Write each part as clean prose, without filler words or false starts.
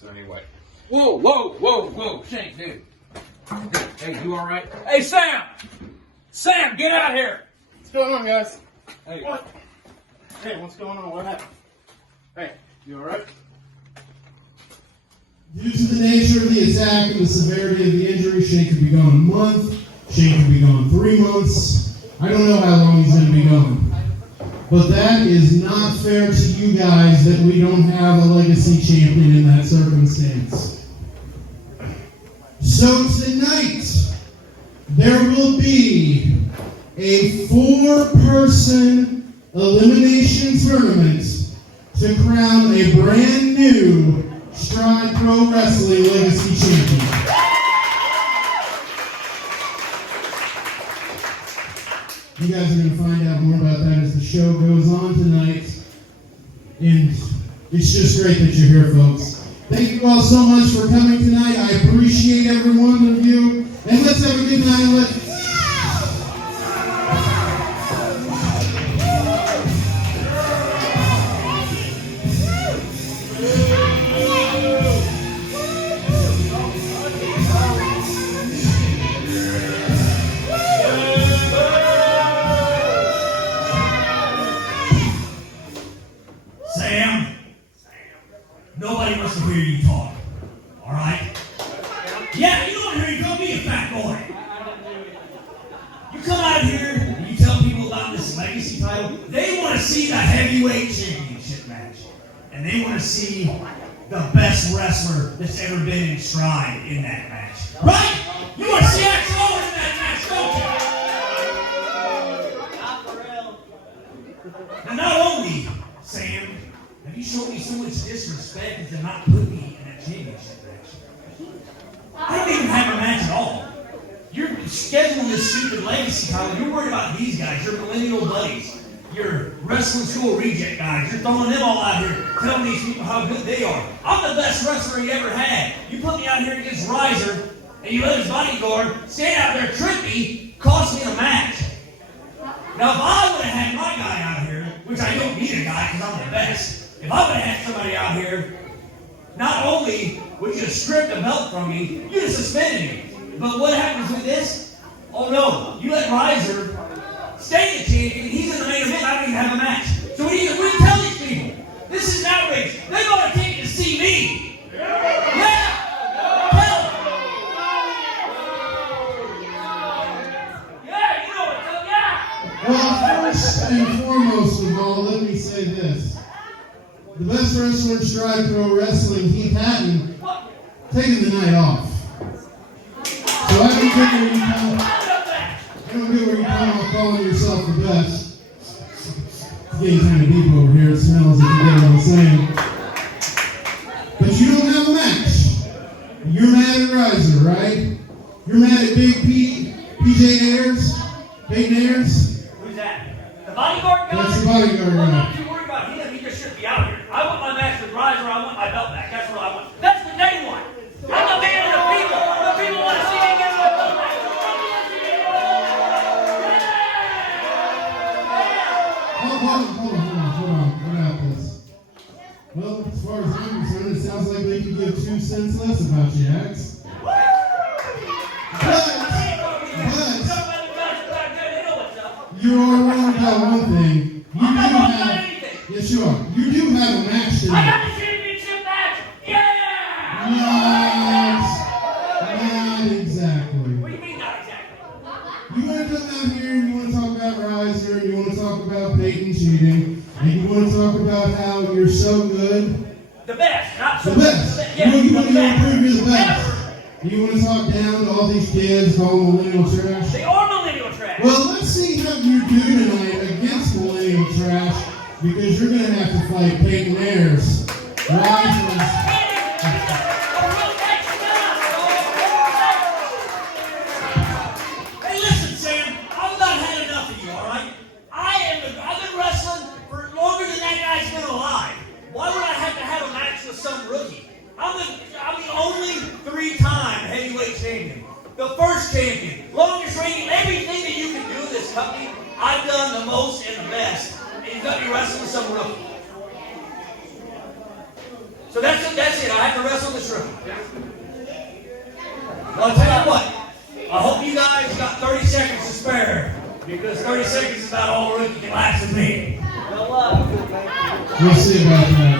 So anyway. Whoa, Shane, dude. Hey, you all right? Hey, Sam! Sam, get out here! What's going on, guys? Hey, What? Hey, what's going on? What happened? Hey, you all right? Due to the nature of the attack and the severity of the injury, Shane could be gone a month. Shane could be gone 3 months. I don't know how long he's going to be gone. But that is not fair to you guys that we don't have a legacy champion in that circumstance. So tonight, there will be a 4-person elimination tournament to crown a brand new Stride Pro Wrestling Legacy Champion. You guys are going to find out more about that as the show goes on tonight. And it's just great that you're here, folks. Thank you all so much for coming tonight. I appreciate every one of you. And let's have a good night and let's... Nobody wants to hear you talk. All right? Yeah, you don't want to hear you talk. Be a fat boy. You come out here and you tell people about this legacy title. They want to see the heavyweight championship match. And they want to see the best wrestler that's ever been enshrined in that match. Right? You want to see Axel Owens in that match, don't you? Not for real. And not only, Sam, have you shown me so much disrespect as to not put me in a championship match? I don't even have a match at all. You're scheduling this stupid legacy title. You're worried about these guys, your millennial buddies, your wrestling school reject guys. You're throwing them all out here, telling these people how good they are. I'm the best wrestler he ever had. You put me out here against Ryzer, and you let his bodyguard stand out there, trip me, cost me a match. Now, if I would have had my guy out here, which I don't need a guy because I'm the best, if I would have had somebody out here, not only would you have stripped the belt from me, you'd have suspended me. But what happens with this? Oh no, you let Ryzer stay the champion, he's in the main event, I don't even have a match. So what do you tell these people? This is an outrage. They're going to take to see me. Yeah! Tell them. Yeah, you know what, tell them, yeah! Well, first and foremost of all, let me say this. The best wrestler in Stride Pro Wrestling, Heath Hatton, taking the night off. So I don't get where you come off calling yourself the best. It's getting kind of deep over here. It smells, if you get what I'm saying. But you don't have a match. You're mad at Ryzer, right? You're mad at Big P, PJ Ayers, Payton Ayers. Who's that? The bodyguard guy? That's the bodyguard guy. I'm not too worried about him. He just should be out here. I want my match with Ryzer. I want my belt back. That's what I want. That's the day one. I'm the man of the people. The people want to see me get my belt back. Hold on. I got this. Well, as far as I'm concerned, it sounds like they could give 2 cents less about you, Axe. But you are wrong about one thing. Yes, you are. You do have a match tonight. I got the championship match. Yeah! Not exactly. What do you mean not exactly? You want to come out here and you want to talk about Ryzer and you want to talk about Payton cheating and you want to talk about how you're so good. The best, not so The best. Yeah, You want to the prove you're the best. best. You want to talk down to all these kids, call them millennial trash. They are millennial trash. Well, let's see how you do tonight against millennial trash because you're going to have to fight Payton Ayers. Ryzer's. Hey, listen, Sam. I've about had enough of you, all right? I've been wrestling for longer than that guy's been alive. Why would I have to have a match with some rookie? I'm the only 3-time heavyweight champion. The first champion. Longest reigning. Everything that you can do in this company, I've done the most and the best. And you've got me wrestling with some rookie. So that's it. That's it. I have to wrestle this rookie. Well, I'll tell you what. I hope you guys got 30 seconds to spare, because 30 seconds is about all a rookie can last with me. We'll see about that.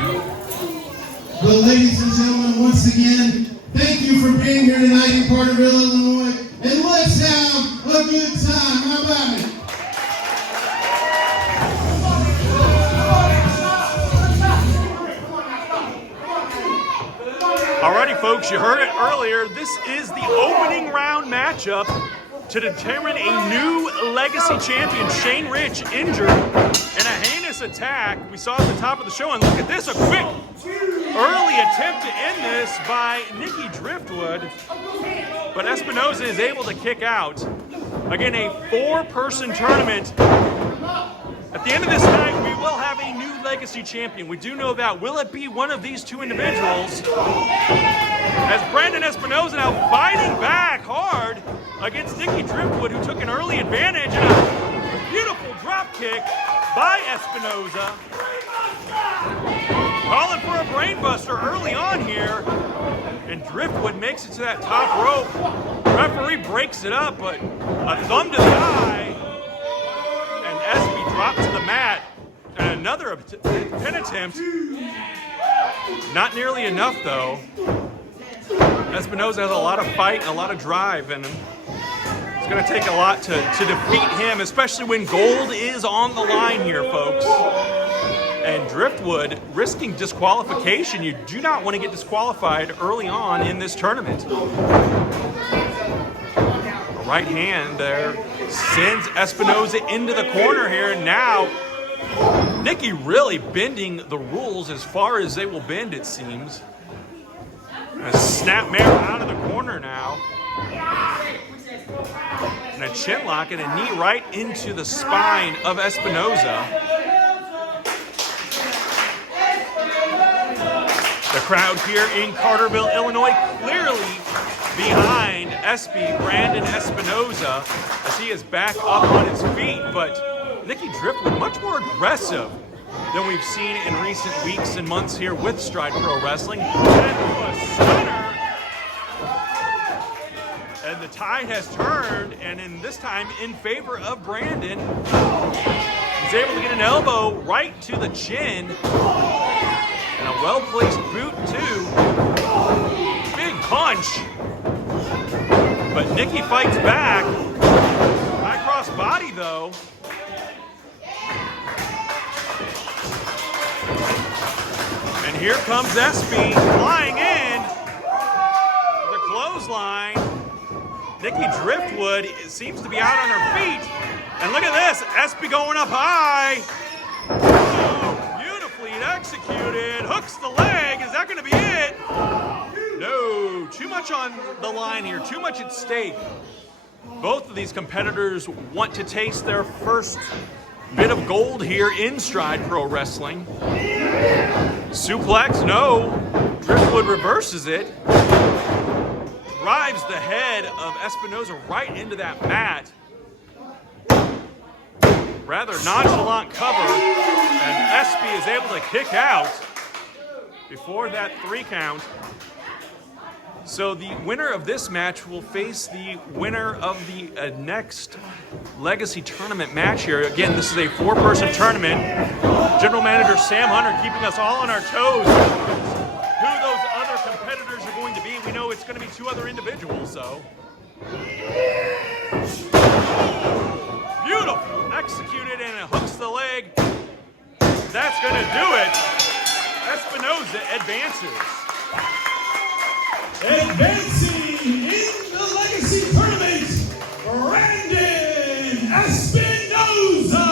Well, ladies and gentlemen, once again, thank you for being here tonight in Carterville, Illinois, and let's have a good time. How about it? Alrighty, folks, you heard it earlier. This is the opening round matchup to determine a new legacy champion. Shane Rich injured in a heinous attack. We saw at the top of the show, and look at this, a quick early attempt to end this by Nikki Driftwood. But Espinosa is able to kick out. Again, a 4-person tournament. At the end of this night, we will have a new legacy champion. We do know that. Will it be one of these two individuals? As Brandon Espinosa now fighting back hard against Nikki Driftwood, who took an early advantage, and a beautiful drop kick by Espinosa. Calling for a brainbuster early on here, and Driftwood makes it to that top rope. Referee breaks it up, but a thumb to the eye, and Espy dropped to the mat. And another pin attempt. Not nearly enough, though. Espinosa has a lot of fight and a lot of drive, and it's going to take a lot to defeat him, especially when gold is on the line here, folks. And Driftwood risking disqualification. You do not want to get disqualified early on in this tournament. The right hand there sends Espinosa into the corner here. Now, Nikki really bending the rules as far as they will bend, it seems. A snapmare out of the corner now. And a chin lock and a knee right into the spine of Espinosa. The crowd here in Carterville, Illinois, clearly behind Brandon Espinosa, as he is back up on his feet. But Nikki Driftwood much more aggressive than we've seen in recent weeks and months here with Stride Pro Wrestling. And a stunner. And the tide has turned, and in this time in favor of Brandon. He's able to get an elbow right to the chin. And a well-placed boot, too. Big punch. But Nikki fights back. High cross body, though. And here comes Espy flying in. The clothesline. Nikki Driftwood seems to be out on her feet. And look at this. Espy going up high. Oh, beautifully executed. Hooks the leg. Is that going to be it? No. Too much on the line here. Too much at stake. Both of these competitors want to taste their first bit of gold here in Stride Pro Wrestling. Suplex, no. Driftwood reverses it. Drives the head of Espinosa right into that mat. Rather nonchalant cover. And Espy is able to kick out before that 3 count. So the winner of this match will face the winner of the next Legacy Tournament match here. Again, this is a 4-person tournament. General Manager Sam Hunter keeping us all on our toes. Who those other competitors are going to be, we know it's going to be 2 other individuals, so. Beautiful, executed, and it hooks the leg. That's going to do it. Espinosa advances. Advancing in the Legacy Tournament, Brandon Espinosa!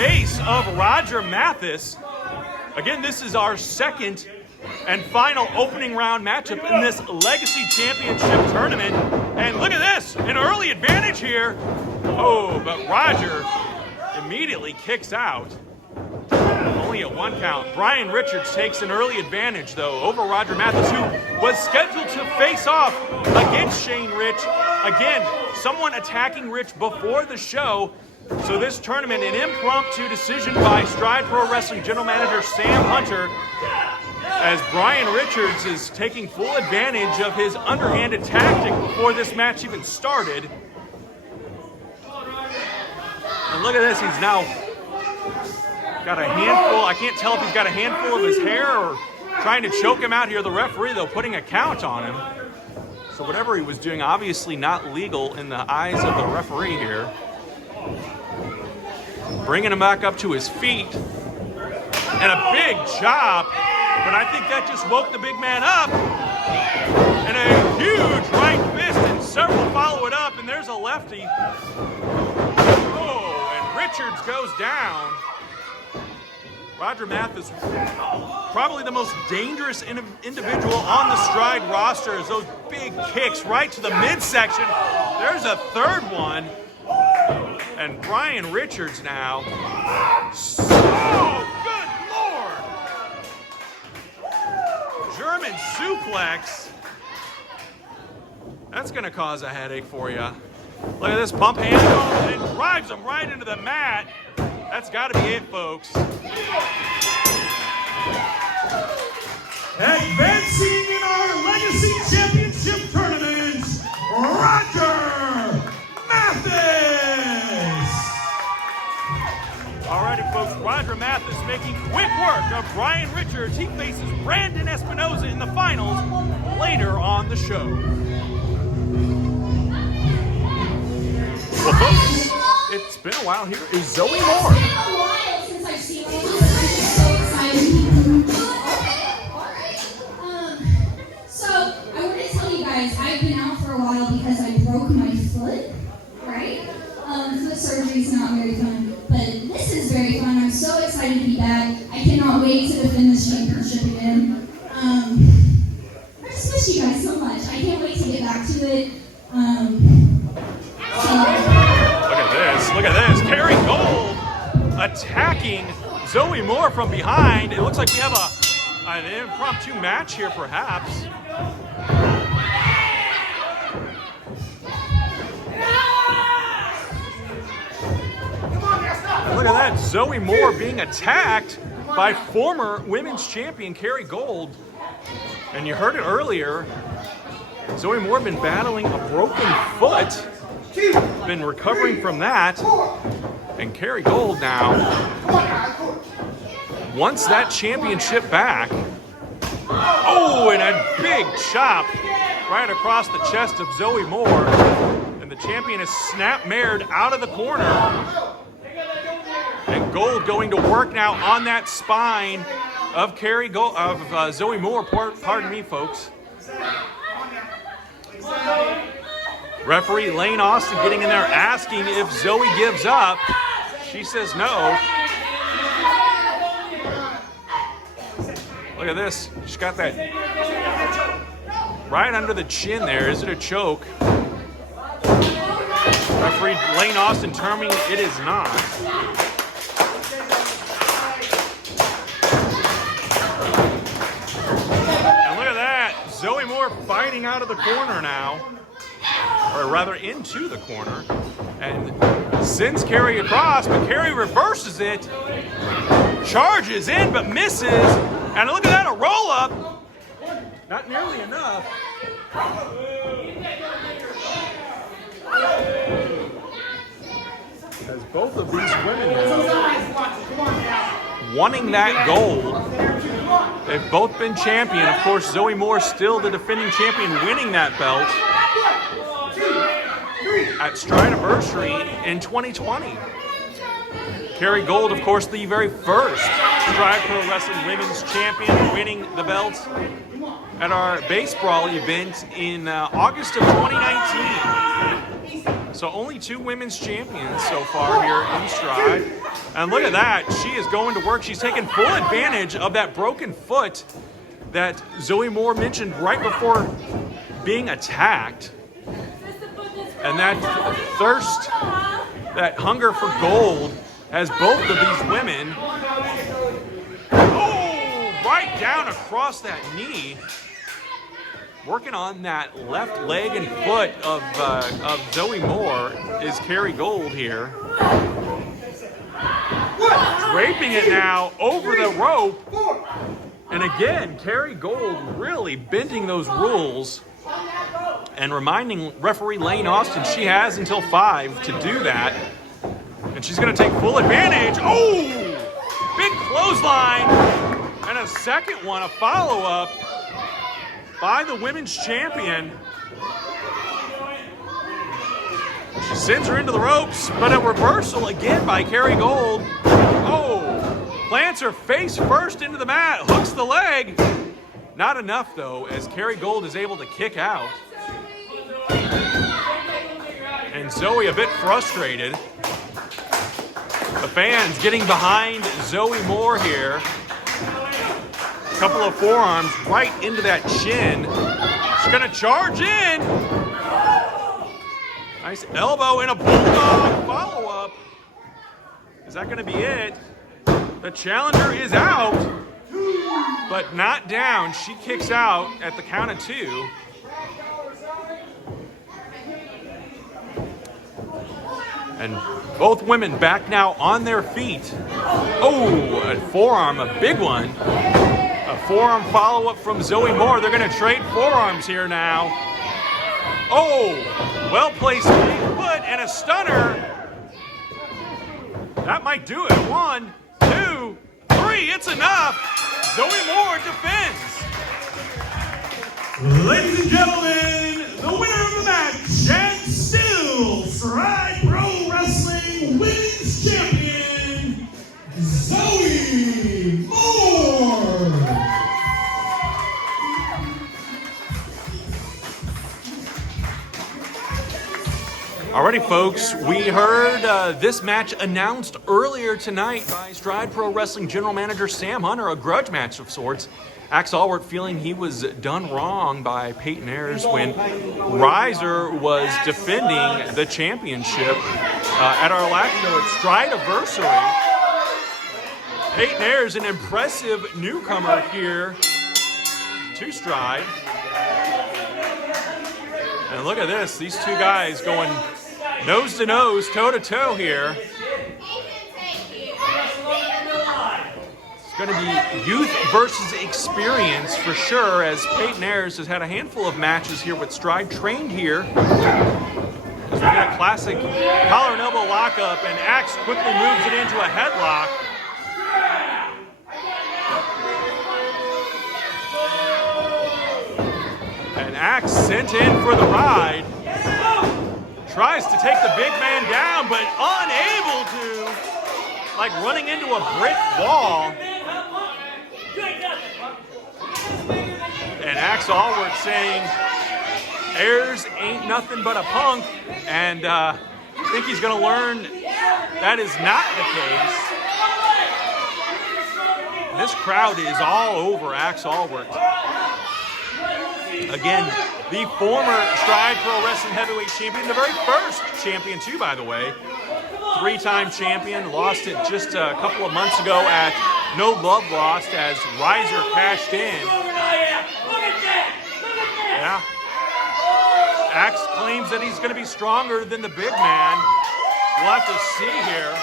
face of Roger Matheus. Again, this is our second and final opening round matchup in this Legacy Championship tournament. And look at this, an early advantage here. Oh, but Roger immediately kicks out. Only a 1 count. Brian Richards takes an early advantage, though, over Roger Matheus, who was scheduled to face off against Shane Rich. Again, someone attacking Rich before the show. So this tournament, an impromptu decision by Stride Pro Wrestling General Manager Sam Hunter, as Brian Richards is taking full advantage of his underhanded tactic before this match even started. And look at this, he's now got a handful. I can't tell if he's got a handful of his hair or trying to choke him out here. The referee, though, putting a count on him. So whatever he was doing, obviously not legal in the eyes of the referee here. Bringing him back up to his feet. And a big chop. But I think that just woke the big man up. And a huge right fist, and several follow it up. And there's a lefty. Oh, and Richards goes down. Roger Matheus, probably the most dangerous individual on the Stride roster, is those big kicks right to the midsection. There's a third one. And Brian Richards now. Oh, good Lord! German suplex. That's going to cause a headache for you. Look at this pump handle, and it drives him right into the mat. That's got to be it, folks. Advancing in our Legacy Championship tournament, Roger Matheus. Alrighty, folks, Roger Matheus making quick work of Brian Richards. He faces Brandon Espinosa in the finals later on the show. Well, folks, it's been a while. Here is Zooey Moore. It's been a while since I've seen all this. I'm just so excited. Okay, all right. So I wanted to tell you guys, I've been out for a while because I broke my foot, right? Foot surgery is not very fun, but this is very fun. I'm so excited to be back. I cannot wait to defend this championship again. I just miss you guys so much. I can't wait to get back to it. Look at this. Carrie Gold attacking Zooey Moore from behind. It looks like we have an impromptu match here, perhaps. Look at that. Zooey Moore being attacked by former women's champion Carrie Gold. And you heard it earlier. Zooey Moore been battling a broken foot. Been recovering from that. And Carrie Gold now wants that championship back. Oh, and a big chop right across the chest of Zooey Moore. And the champion is snap-mared out of the corner. And Gold going to work now on that spine of Zooey Moore. Pardon me, folks. Referee Lane Austin getting in there asking if Zooey gives up. She says no. Look at this. She's got that right under the chin there. Is it a choke? Referee Lane Austin determining it is not. And look at that. Zooey Moore fighting out of the corner now. Or rather into the corner, and sends Carrie across, but Carrie reverses it, charges in but misses, and look at that, a roll up, not nearly enough. As both of these women now wanting that gold. They've both been champion. Of course, Zooey Moore still the defending champion, winning that belt at Strideanniversary in 2020. Carrie Gold, of course, the very first Stride Pro Wrestling Women's Champion, winning the belt at our Base Brawl event in August of 2019. So only 2 women's champions so far here in Stride. And look at that. She is going to work. She's taking full advantage of that broken foot that Zooey Moore mentioned right before being attacked. And that thirst, that hunger for gold has both of these women. Oh, right down across that knee. Working on that left leg and foot of Zooey Moore is Carrie Gold here. Draping it now over the rope. And again, Carrie Gold really bending those rules and reminding referee Lane Austin she has until 5 to do that. And she's going to take full advantage. Oh! Big clothesline. And a second one, a follow-up by the women's champion. She sends her into the ropes, but a reversal again by Carrie Gold. Oh! Plants her face first into the mat, hooks the leg. Not enough, though, as Carrie Gold is able to kick out. And Zooey a bit frustrated. The fans getting behind Zooey Moore here. A couple of forearms right into that chin. She's gonna charge in. Nice elbow and a bulldog follow-up. Is that gonna be it? The challenger is out, but not down. She kicks out at the count of 2. And both women back now on their feet. Oh, a forearm, a big one. A forearm follow-up from Zooey Moore. They're gonna trade forearms here now. Oh, well-placed big foot and a stunner. That might do it. 1, 2, 3, it's enough. Zooey Moore defends. Ladies and gentlemen, the winner of the match and still Stride Pro Wrestling Women's Champion, Zooey Moore. Alrighty, folks, we heard this match announced earlier tonight by Stride Pro Wrestling General Manager Sam Hunter, a grudge match of sorts. Axe Allwardt feeling he was done wrong by Payton Ayers when Ryzer was defending the championship at our last show at Strideanniversary. Payton Ayers, an impressive newcomer here to Stride. And look at this, these two guys going nose to nose, toe to toe here. It's going to be youth versus experience for sure, as Payton Ayers has had a handful of matches here with Stride, trained here. As we get a classic collar and elbow lockup, and Axe quickly moves it into a headlock. And Axe sent in for the ride. Tries to take the big man down, but unable to. Like running into a brick wall. And Axe Allwardt saying, Ayers ain't nothing but a punk. And I think he's going to learn that is not the case. This crowd is all over Axe Allwardt. Again, the former Stride Pro Wrestling Heavyweight Champion, the very first champion too, by the way. 3-time champion, lost it just a couple of months ago at No Love Lost as Ryzer cashed in. Yeah. Axe claims that he's going to be stronger than the big man. We'll have to see here.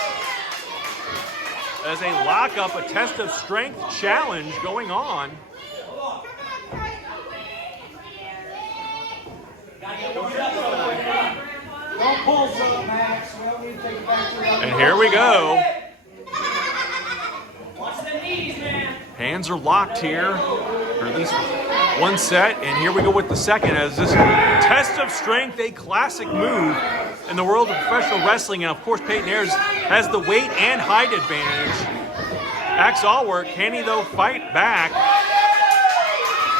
As a lockup, a test of strength challenge going on. And here we go. Hands are locked here, or at least one set, and here we go with the second as this test of strength, a classic move in the world of professional wrestling, and of course Payton Ayers has the weight and height advantage. Axe Allwardt, can he though fight back?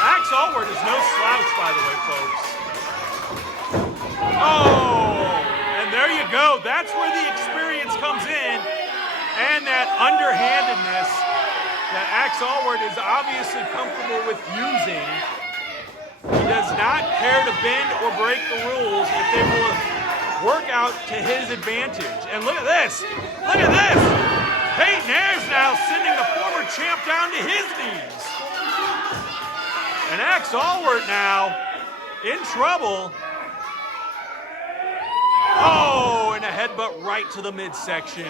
Axe Allwardt is no slouch, by the way, folks. Oh, and there you go. That's where the experience comes in. And that underhandedness that Axe Allwardt is obviously comfortable with using. He does not care to bend or break the rules if they will work out to his advantage. And look at this. Look at this. Payton Ayers now sending the former champ down to his knees. And Axe Allwardt now in trouble. Oh, and a headbutt right to the midsection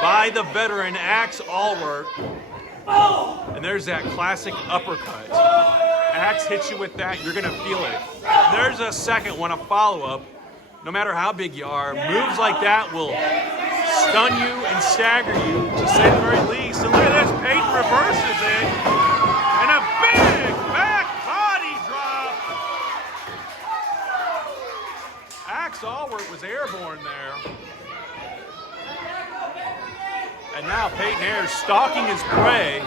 by the veteran Axe Allwardt. And there's that classic uppercut. Axe hits you with that, you're gonna feel it. There's a second one, a follow-up. No matter how big you are, moves like that will stun you and stagger you, to say the very least. And look at this, Payton reverses it. And a big back body drop. Axe Allwardt was airborne there. And now Payton Ayers stalking his prey.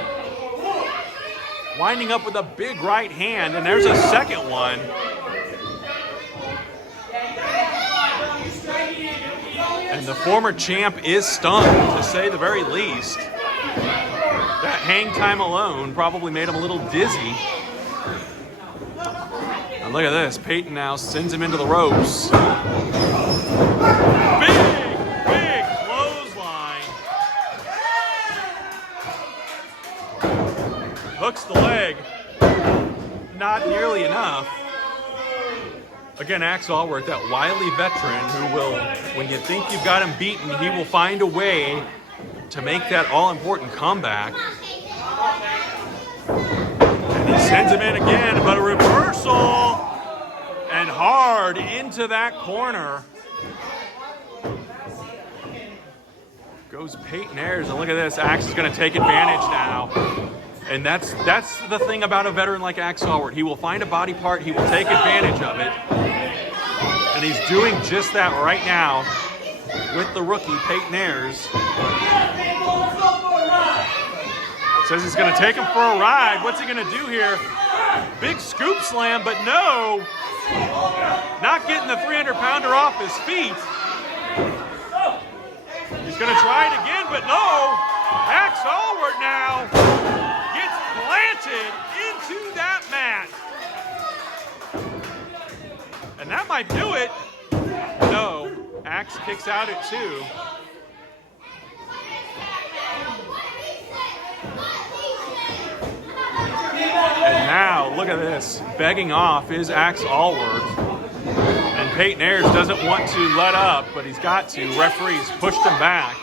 Winding up with a big right hand, and there's a second one. And the former champ is stunned, to say the very least. That hang time alone probably made him a little dizzy. And look at this, Payton now sends him into the ropes. Big clothesline. Hooks the leg. Not nearly enough. Again, Axe Allwardt, that wily veteran who will, when you think you've got him beaten, he will find a way to make that all-important comeback. And he sends him in again, but a reversal. And hard into that corner. Goes Payton Ayers, and look at this, Axe is going to take advantage now. And that's the thing about a veteran like Axe Allwardt. He will find a body part, he will take advantage of it. And he's doing just that right now with the rookie, Payton Ayers. Says he's going to take him for a ride. What's he going to do here? Big scoop slam, but no. Not getting the 300-pounder off his feet. He's going to try it again, but no. Axe Allwardt now gets planted into that mat. And that might do it. No, Axe kicks out at 2. And now, look at this. Begging off is Axe Allwardt. And Payton Ayers doesn't want to let up, but he's got to. Referees pushed him back.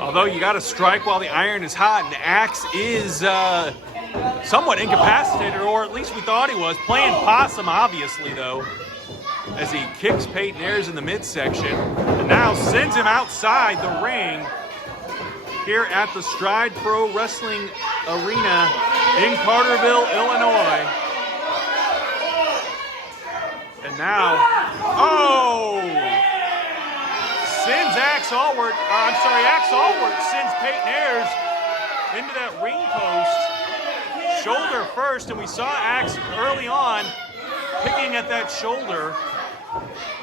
Although you got to strike while the iron is hot, and Axe is somewhat incapacitated, or at least we thought he was. Playing possum, obviously, though, as he kicks Payton Ayers in the midsection, and now sends him outside the ring here at the Stride Pro Wrestling Arena in Carterville, Illinois. And now, sends Axe Allwardt, Axe Allwardt sends Payton Ayers into that ring post, shoulder first, and we saw Axe early on picking at that shoulder.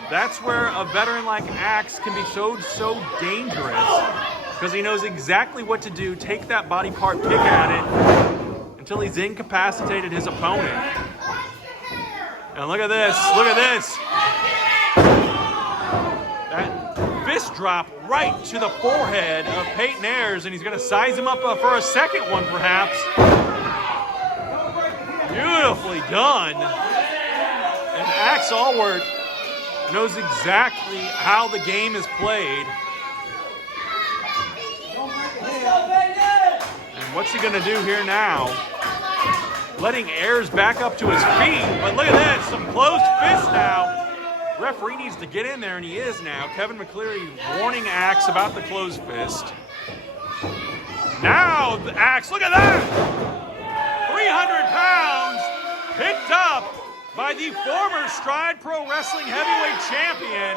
That's where a veteran like Axe can be so dangerous, because he knows exactly what to do, take that body part, pick at it, until he's incapacitated his opponent. And look at this, That fist drop right to the forehead of Payton Ayers, and he's going to size him up for a second one, perhaps. Beautifully done. And Axe Allwardt knows exactly how the game is played. And what's he going to do here now? Letting Ayers back up to his feet, but look at that, some closed fist now. Referee needs to get in there, and he is now. Kevin McCleary warning Axe about the closed fist. Now the Axe, look at that! 300 pounds picked up by the former Stride Pro Wrestling Heavyweight Champion.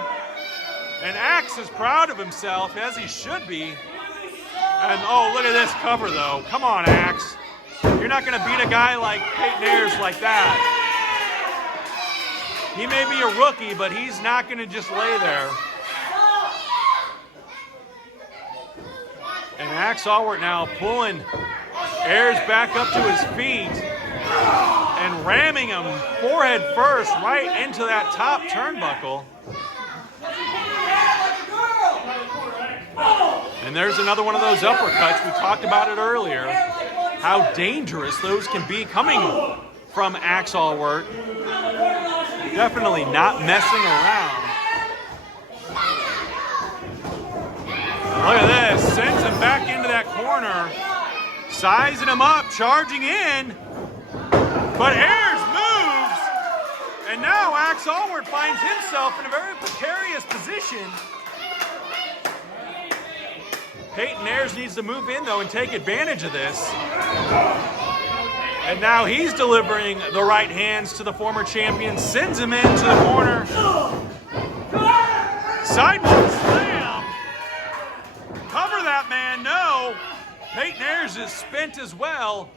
And Axe is proud of himself, as he should be. And oh, look at this cover though. Come on, Axe. You're not going to beat a guy like Payton Ayers like that. He may be a rookie, but he's not going to just lay there. And Allwardt now pulling Ayers back up to his feet and ramming him forehead first right into that top turnbuckle. And there's another one of those uppercuts. We talked about it earlier, how dangerous those can be coming from Allwardt. Definitely not messing around. Look at this, sends him back into that corner, sizing him up, charging in, but Ayers moves, and now Allwardt finds himself in a very precarious position. Payton Ayers needs to move in, though, and take advantage of this. And now he's delivering the right hands to the former champion, sends him into the corner. Sidewalk slam. Cover that man, no. Payton Ayers is spent as well.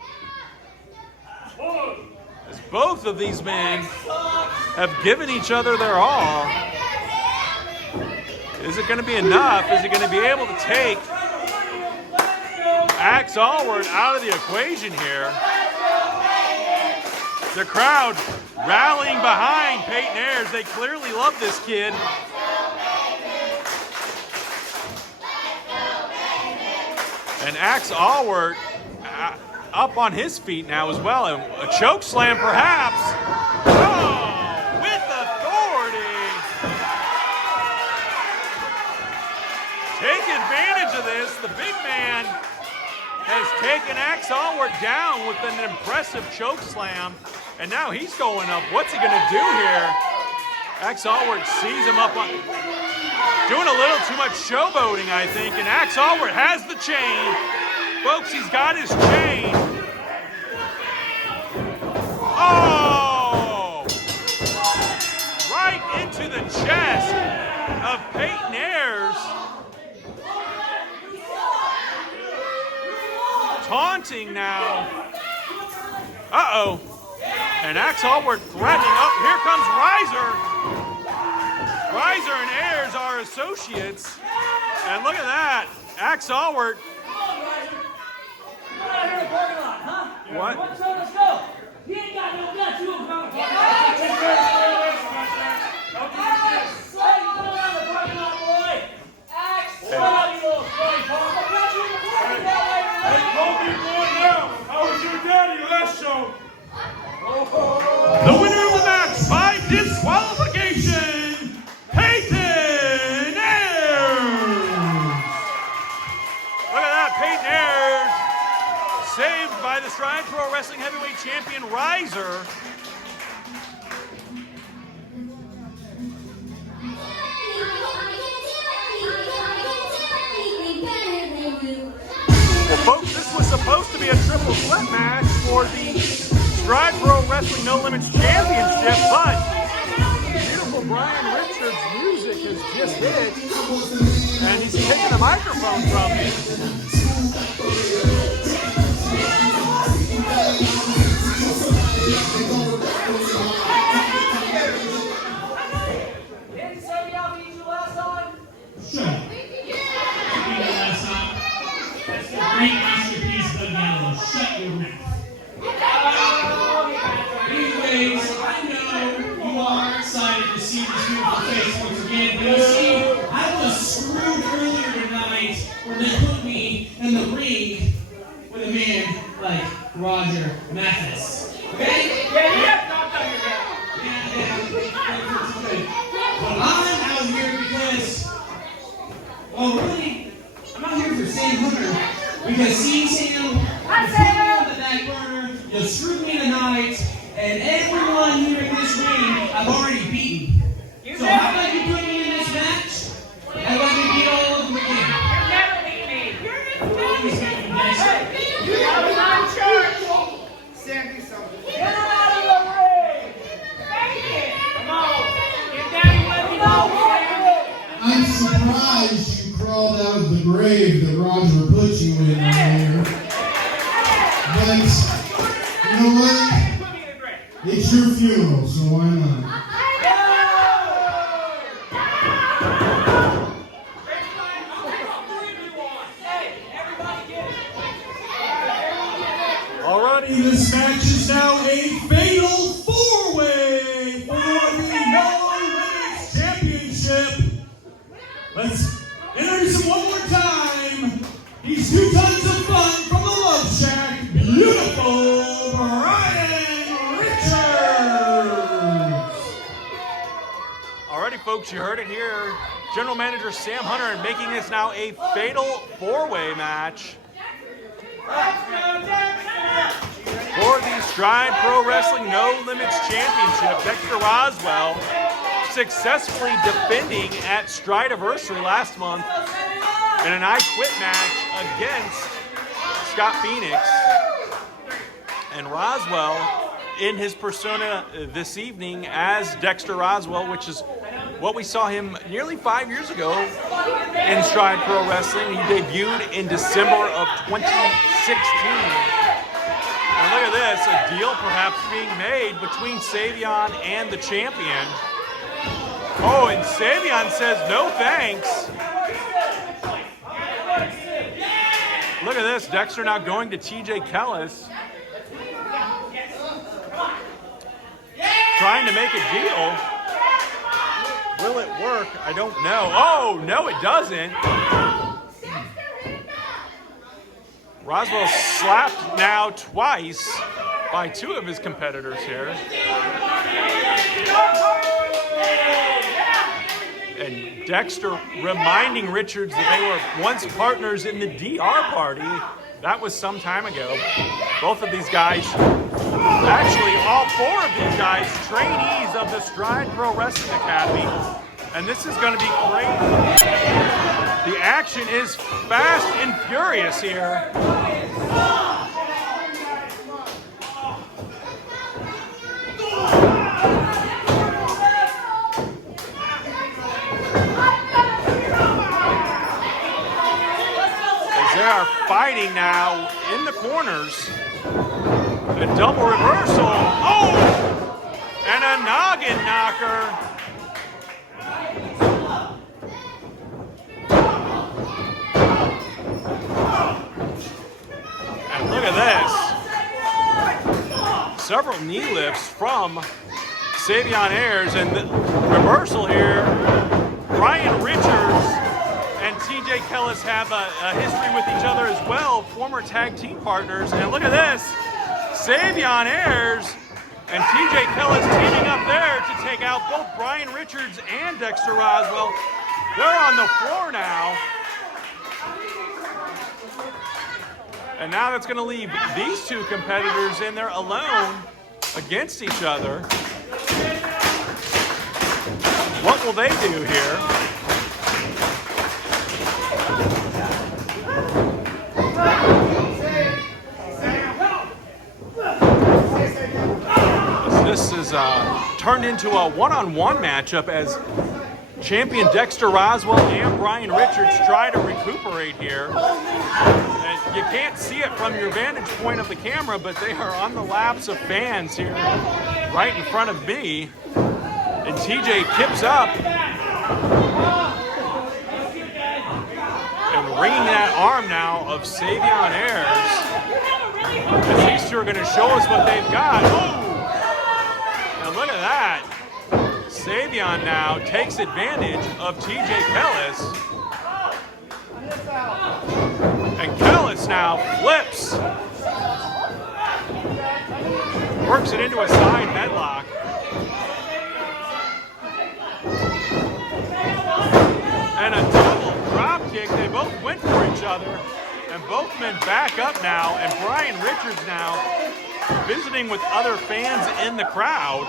As both of these men have given each other their all. Is it going to be enough? Is he going to be able to take Allwardt out of the equation here? The crowd rallying behind Payton Ayers. They clearly love this kid. And Allwardt up on his feet now as well. And a choke slam perhaps. Oh, with authority. Take advantage of this. The big man has taken Allwardt down with an impressive choke slam. And now he's going up. What's he going to do here? Allwardt sees him up on... Doing a little too much showboating, I think. And Allwardt has the chain. Folks, he's got his chain. Oh! Right into the chest of Payton Ayers. Taunting now. Uh-oh. And Allwardt threatening. Oh, here comes Ryzer. Ryzer and Ayers are associates. And look at that. Allwardt. What? Let's go. He ain't got no guts. You don't come The winner of the match by disqualification, Payton Ayers. Look at that, Payton Ayers saved by the Stride Pro Wrestling Heavyweight Champion Ryzer. Well, folks, this was supposed to be a triple threat match for the Stride Pro Wrestling No Limits Championship, but beautiful Brian Richards' music has just hit, and he's taking the microphone from me. Didn't Sammy I'll beat you last time? Sure. Last time. That's the great masterpiece of Daniel. Shut your mouth. Anyways, I know you are excited to see this beautiful face once again, but you see, I was screwed earlier tonight when they put me in the ring with a man like Roger Matheus. Okay? Yeah. But I'm out here because, well, really, I'm out here for Sam Hunter. Because seeing Sam, you put me on the back burner, you screwed me tonight, and everyone here in this ring I've already beaten. So how about you put me in this match, and let me beat all of them again? You never beat me. You're always beating me, Dexter. I was on church. Sandy something. Get him out of the ring. Make it. Come on. Get Daddy with me. I'm surprised you crawled out of the grave that Roger put you in earlier. But, you know what? Put me in the grave. It's your funeral, so why not? Hey, everybody Alrighty, this match is now a fatal four-way for the No Limits Championship. Let's introduce him one more time. He's 2 tons of fun from the Love Shack. Beautiful Brian Richards. Alrighty, folks, you heard it here. General Manager Sam Hunter making this now a fatal four-way match for the Stride Pro Wrestling No Limits Championship. Dexter Roswell successfully defending at Strideversary last month in an I Quit match against Scott Phoenix. And Roswell in his persona this evening as Dexter Roswell, which is what we saw him nearly 5 years ago in Stride Pro Wrestling. He debuted in December of 2016. And look at this, a deal perhaps being made between Savion and the champion. Oh, and Savion says no thanks. Look at this, Dexter now going to TJ Kellis. Trying to make a deal. Will it work? I don't know. Oh, no, it doesn't. Roswell slapped now twice by 2 of his competitors here. And Dexter reminding Richards that they were once partners in the DR party. That was some time ago. Both of these guys, actually all 4 of these guys, trainees of the Stride Pro Wrestling Academy. And this is going to be great. The action is fast and furious here. They are fighting now in the corners. A double reversal. Oh! And a noggin knocker. And look at this. Several knee lifts from Payton Ayers. And the reversal here. Brian Richards and TJ Kellis have a history with each other as well, former tag team partners. And look at this, Payton Ayers and TJ Kellis teaming up there to take out both Brian Richards and Dexter Roswell. They're on the floor now. And now that's going to leave these 2 competitors in there alone against each other. What will they do here? This is turned into a one-on-one matchup as champion Dexter Roswell and Brian Richards try to recuperate here. And you can't see it from your vantage point of the camera, but they are on the laps of fans here right in front of me. And TJ kips up and wringing that arm now of Payton Ayers. As these 2 are going to show us what they've got. Oh! And look at that. Savion now takes advantage of TJ Kellis. And Kellis now flips. Works it into a side headlock. And a double drop kick. They both went for each other. And both men back up now. And Brian Richards now visiting with other fans in the crowd.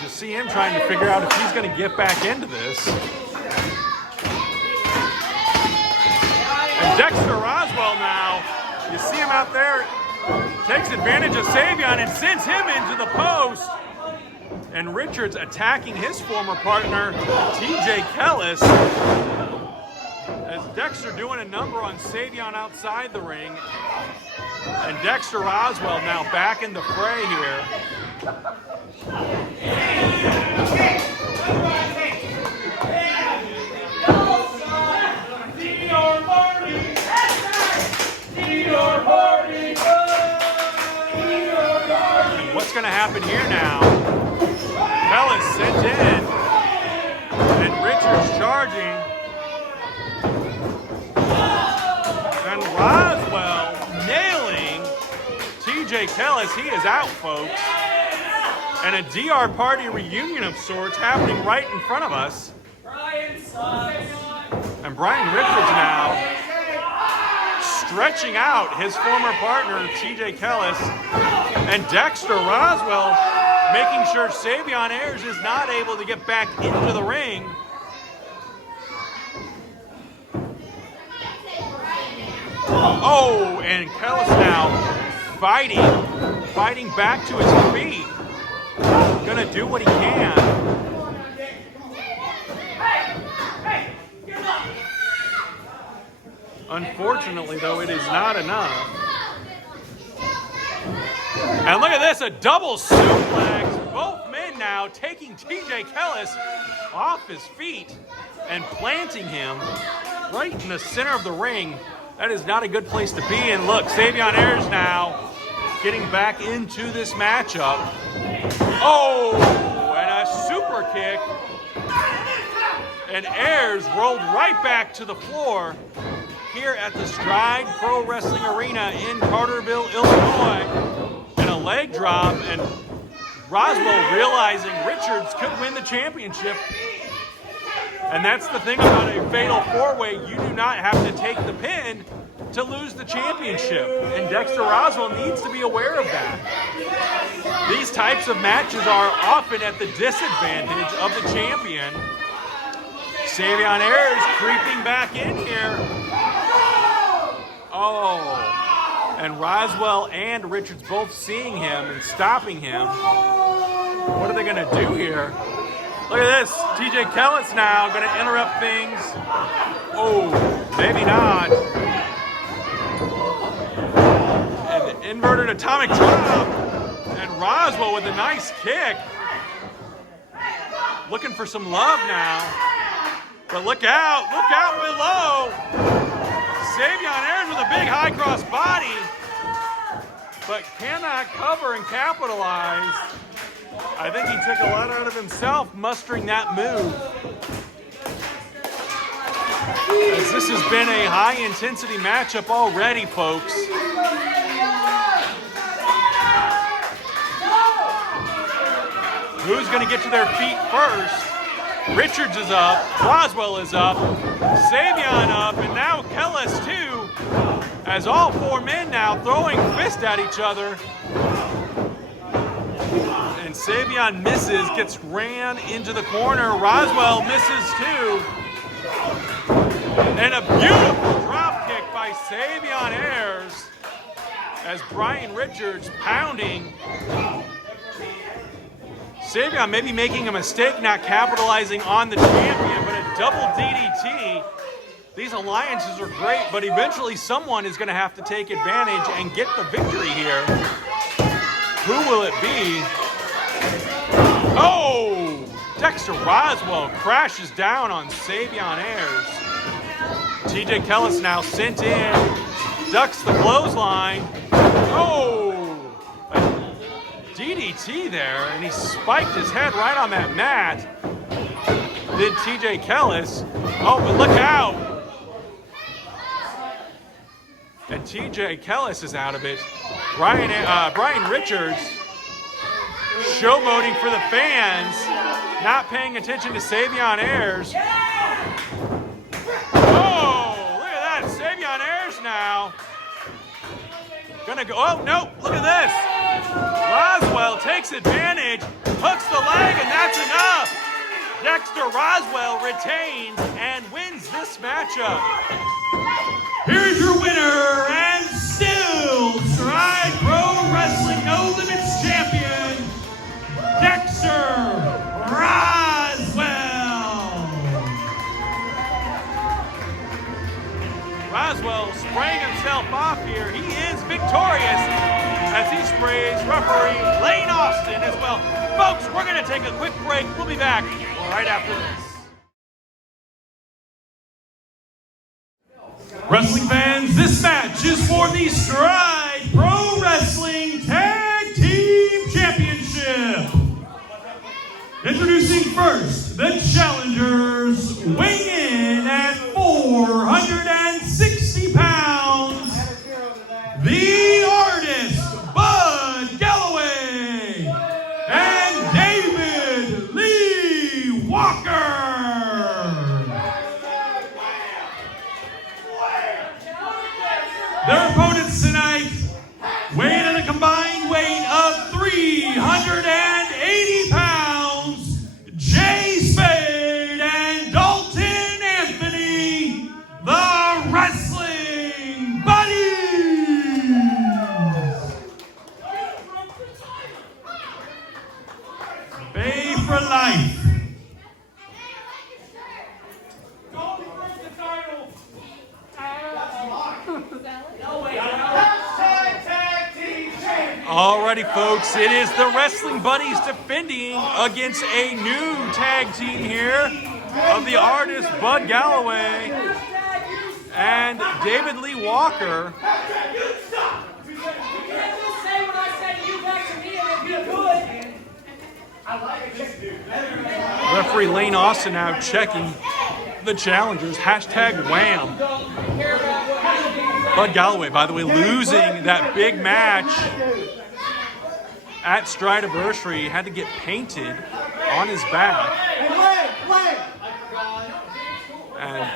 You see him trying to figure out if he's going to get back into this. And Dexter Roswell now, you see him out there, takes advantage of Savion and sends him into the post. And Richards attacking his former partner, TJ Kellis. As Dexter doing a number on Savion outside the ring. And Dexter Roswell now back in the fray here. what's going to happen here now. Kellis sent in, and Richards charging. And Roswell nailing TJ Kellis. He is out, folks. And a DR party reunion of sorts happening right in front of us. And Brian Richards now stretching out his former partner, TJ Kellis, and Dexter Roswell making sure Savion Ayers is not able to get back into the ring. Oh, and Kellis now fighting back to his feet. Gonna do what he can. Unfortunately, though, it is not enough. And look at this, a double suplex. Both men now taking TJ Kellis off his feet and planting him right in the center of the ring. That is not a good place to be. And look, Savion Ayers now getting back into this matchup. Oh, and a super kick. And Ayers rolled right back to the floor here at the Stride Pro Wrestling Arena in Carterville, Illinois. And a leg drop, and Roswell realizing Richards could win the championship. And that's the thing about a fatal four-way. You do not have to take the pin to lose the championship. And Dexter Roswell needs to be aware of that. These types of matches are often at the disadvantage of the champion. Savion Ayers creeping back in here. Oh, and Roswell and Richards both seeing him and stopping him. What are they going to do here? Look at this. TJ Kellis now going to interrupt things. Oh, maybe not. And the inverted atomic drop. And Roswell with a nice kick. Looking for some love now. But look out below. Savion Ayers with a big high cross body, but cannot cover and capitalize. I think he took a lot out of himself mustering that move. As this has been a high intensity matchup already, folks. Who's going to get to their feet first? Richards is up, Roswell is up, Savion up, and now Kellis too, as all four men now throwing fists at each other. And Savion misses, gets ran into the corner. Roswell misses too. And a beautiful drop kick by Savion Ayers as Brian Richards pounding. Savion may be making a mistake not capitalizing on the champion, but a double DDT. These alliances are great, but eventually someone is going to have to take advantage and get the victory here. Who will it be? Oh! Dexter Roswell crashes down on Savion Ayers. TJ Kellis now sent in, ducks the clothesline. Oh! DDT there, and he spiked his head right on that mat. Did TJ Kellis. Oh, but look out! And TJ Kellis is out of it. Brian Richards showboating for the fans, not paying attention to Savion Ayers. Oh, look at that, Savion Ayers now. Gonna go, oh no, look at this. Roswell takes advantage, hooks the leg, and that's enough. Dexter Roswell retains and wins this matchup. Here's your winner and still Stride Pro Wrestling No Limits champion, Dexter Roswell. Roswell spraying himself off here. He is victorious as he sprays referee Lane Austin as well. Folks, we're going to take a quick break. We'll be back right after this. Wrestling fans, this match is for the Stride Pro Wrestling Tag Team Champions. Introducing first, the challengers, weighing in at 460 pounds, the artist, Bud Galloway, and David Lee Walker. Their opponents tonight, weighing in a combined weight of 380 pounds, Jay Spade and Dalton Anthony, the Wrestling Buddies. Bay for life. Alrighty, folks, it is the Wrestling Buddies defending against a new tag team here of the artist Bud Galloway and David Lee Walker. Referee Lane Austin now checking the challengers. Hashtag wham. Bud Galloway, by the way, losing that big match at Strideversary. He had to get painted on his back. And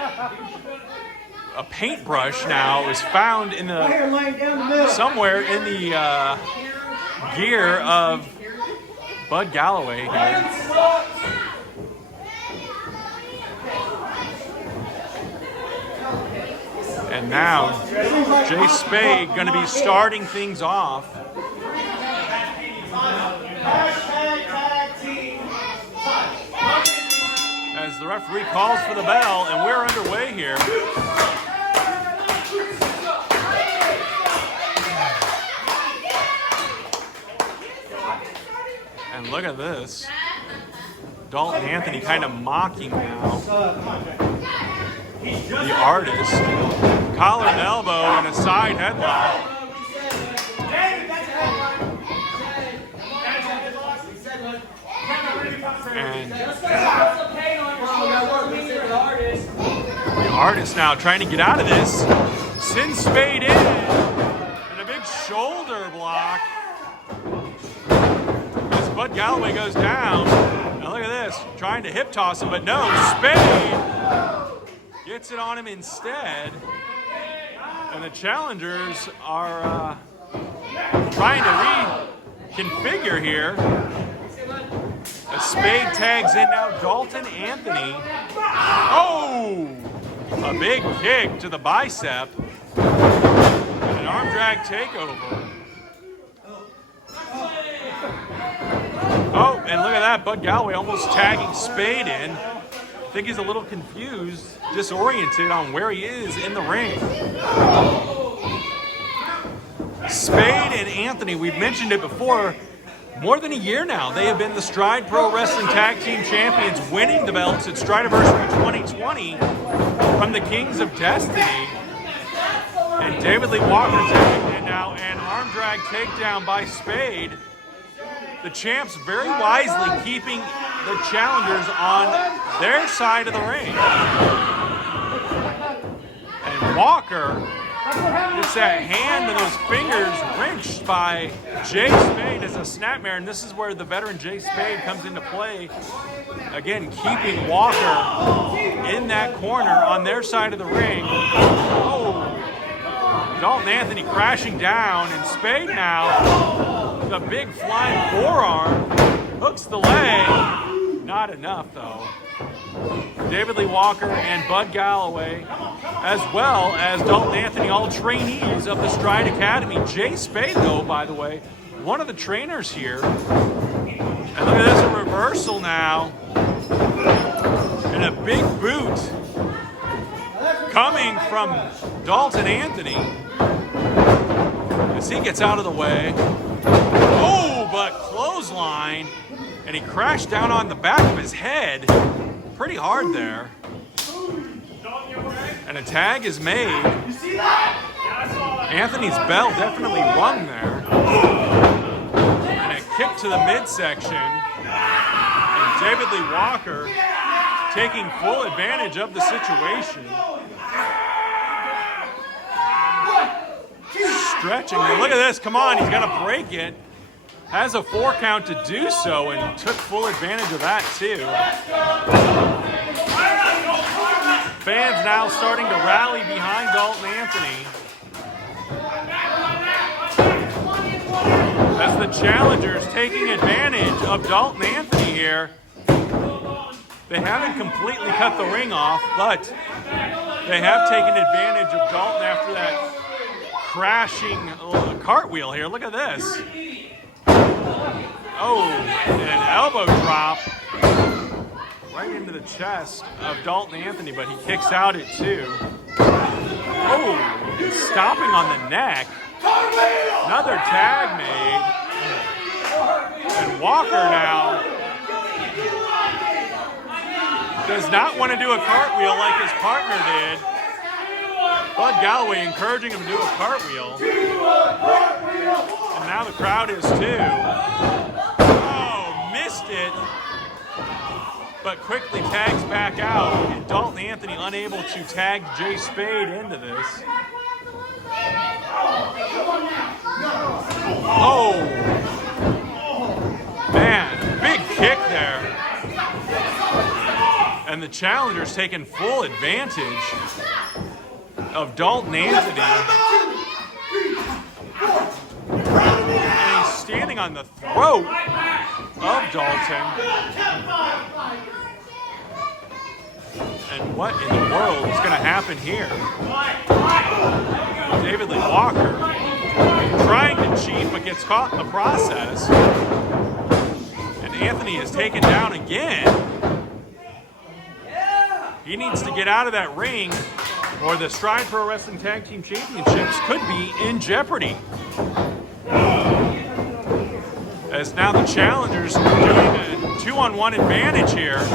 a paintbrush now is found in the somewhere in the gear of Bud Galloway here. And now Jay Spade going to be starting things off. As the referee calls for the bell, and we're underway here. And look at this. Dalton Anthony kind of mocking now the artist. Collar and elbow and a side headlock. And the artist now trying to get out of this. Sends Spade in. And a big shoulder block. As Bud Galloway goes down. Now look at this. Trying to hip toss him, but no. Spade gets it on him instead. And the challengers are trying to reconfigure here. A Spade tags in now Dalton Anthony. Oh! A big kick to the bicep. And an arm drag takeover. Oh, and look at that. Bud Galloway almost tagging Spade in. I think he's a little confused, disoriented on where he is in the ring. Spade and Anthony, we've mentioned it before, more than a year now. They have been the Stride Pro Wrestling Tag Team Champions, winning the belts at Strideversary 2020 from the Kings of Destiny. And David Lee Walker tagged in now, and arm drag takedown by Spade. The champs very wisely keeping the challengers on their side of the ring. And Walker gets that hand and those fingers wrenched by Jay Spade as a snapmare, and this is where the veteran Jay Spade comes into play. Again, keeping Walker in that corner on their side of the ring. Oh, Dalton Anthony crashing down, and Spade now, the big flying forearm, hooks the leg. Not enough, though. David Lee Walker and Bud Galloway, as well as Dalton Anthony, all trainees of the Stride Academy. Jay Spade, though, by the way, one of the trainers here. And look at this, a reversal now. And a big boot coming from Dalton Anthony as he gets out of the way. Oh, but clothesline. And he crashed down on the back of his head. Pretty hard there. And a tag is made. Anthony's bell definitely rung there. And a kick to the midsection. And David Lee Walker taking full advantage of the situation. Stretching. Look at this. Come on. He's got to break it. Has a 4 count to do so and took full advantage of that too. Fans now starting to rally behind Dalton Anthony. As the challengers taking advantage of Dalton Anthony here. They haven't completely cut the ring off, but they have taken advantage of Dalton after that crashing cartwheel here. Look at this. Oh, an elbow drop right into the chest of Dalton Anthony, but he kicks out at 2. Oh, he's stopping on the neck. Another tag made. And Walker now does not want to do a cartwheel like his partner did. Bud Galloway encouraging him to do a cartwheel. And now the crowd is too. Oh, missed it. But quickly tags back out. And Dalton Anthony unable to tag Jay Spade into this. Oh. Man, big kick there. And the challenger's taking full advantage of Dalton Anthony. And he's standing on the throat of Dalton. And what in the world is going to happen here? David Lee Walker trying to cheat but gets caught in the process. And Anthony is taken down again. He needs to get out of that ring or the Stride Pro Wrestling Tag Team Championships could be in jeopardy. As now the challengers doing a 2-on-1 advantage here.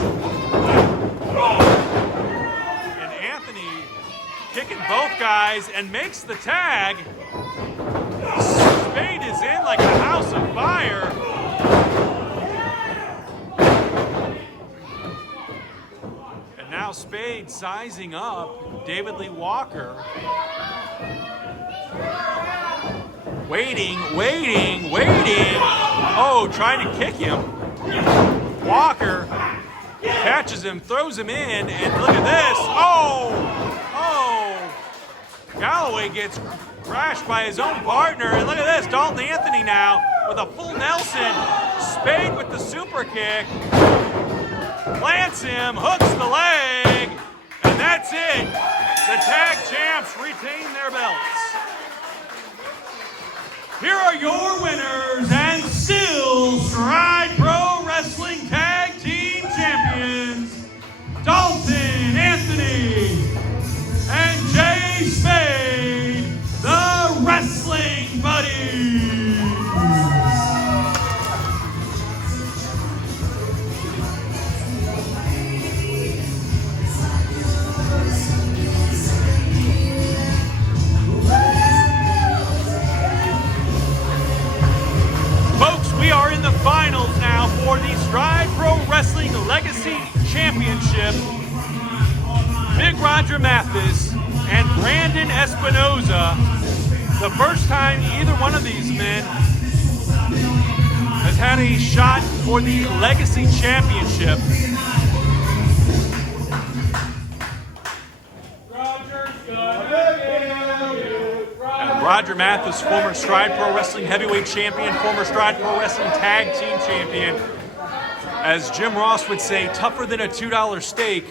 And Anthony kicking both guys and makes the tag. Spade is in like a house of fire. Now Spade sizing up David Lee Walker. Waiting. Oh, trying to kick him. Walker catches him, throws him in, and look at this. Oh! Galloway gets crashed by his own partner, and look at this. Dalton Anthony now with a full Nelson. Spade with the super kick. Plants him, hooks the leg, and that's it. The tag champs retain their belts. Here are your winners and still Stride Pro Wrestling Tag Team Champions, Dalton Anthony and Jay Spade, the Wrestling Buddies. We are in the finals now for the Stride Pro Wrestling Legacy Championship. Big Roger Matheus and Brandon Espinosa. The first time either one of these men has had a shot for the Legacy Championship. Roger Matheus, former Stride Pro Wrestling Heavyweight Champion, former Stride Pro Wrestling Tag Team Champion. As Jim Ross would say, tougher than a $2 steak.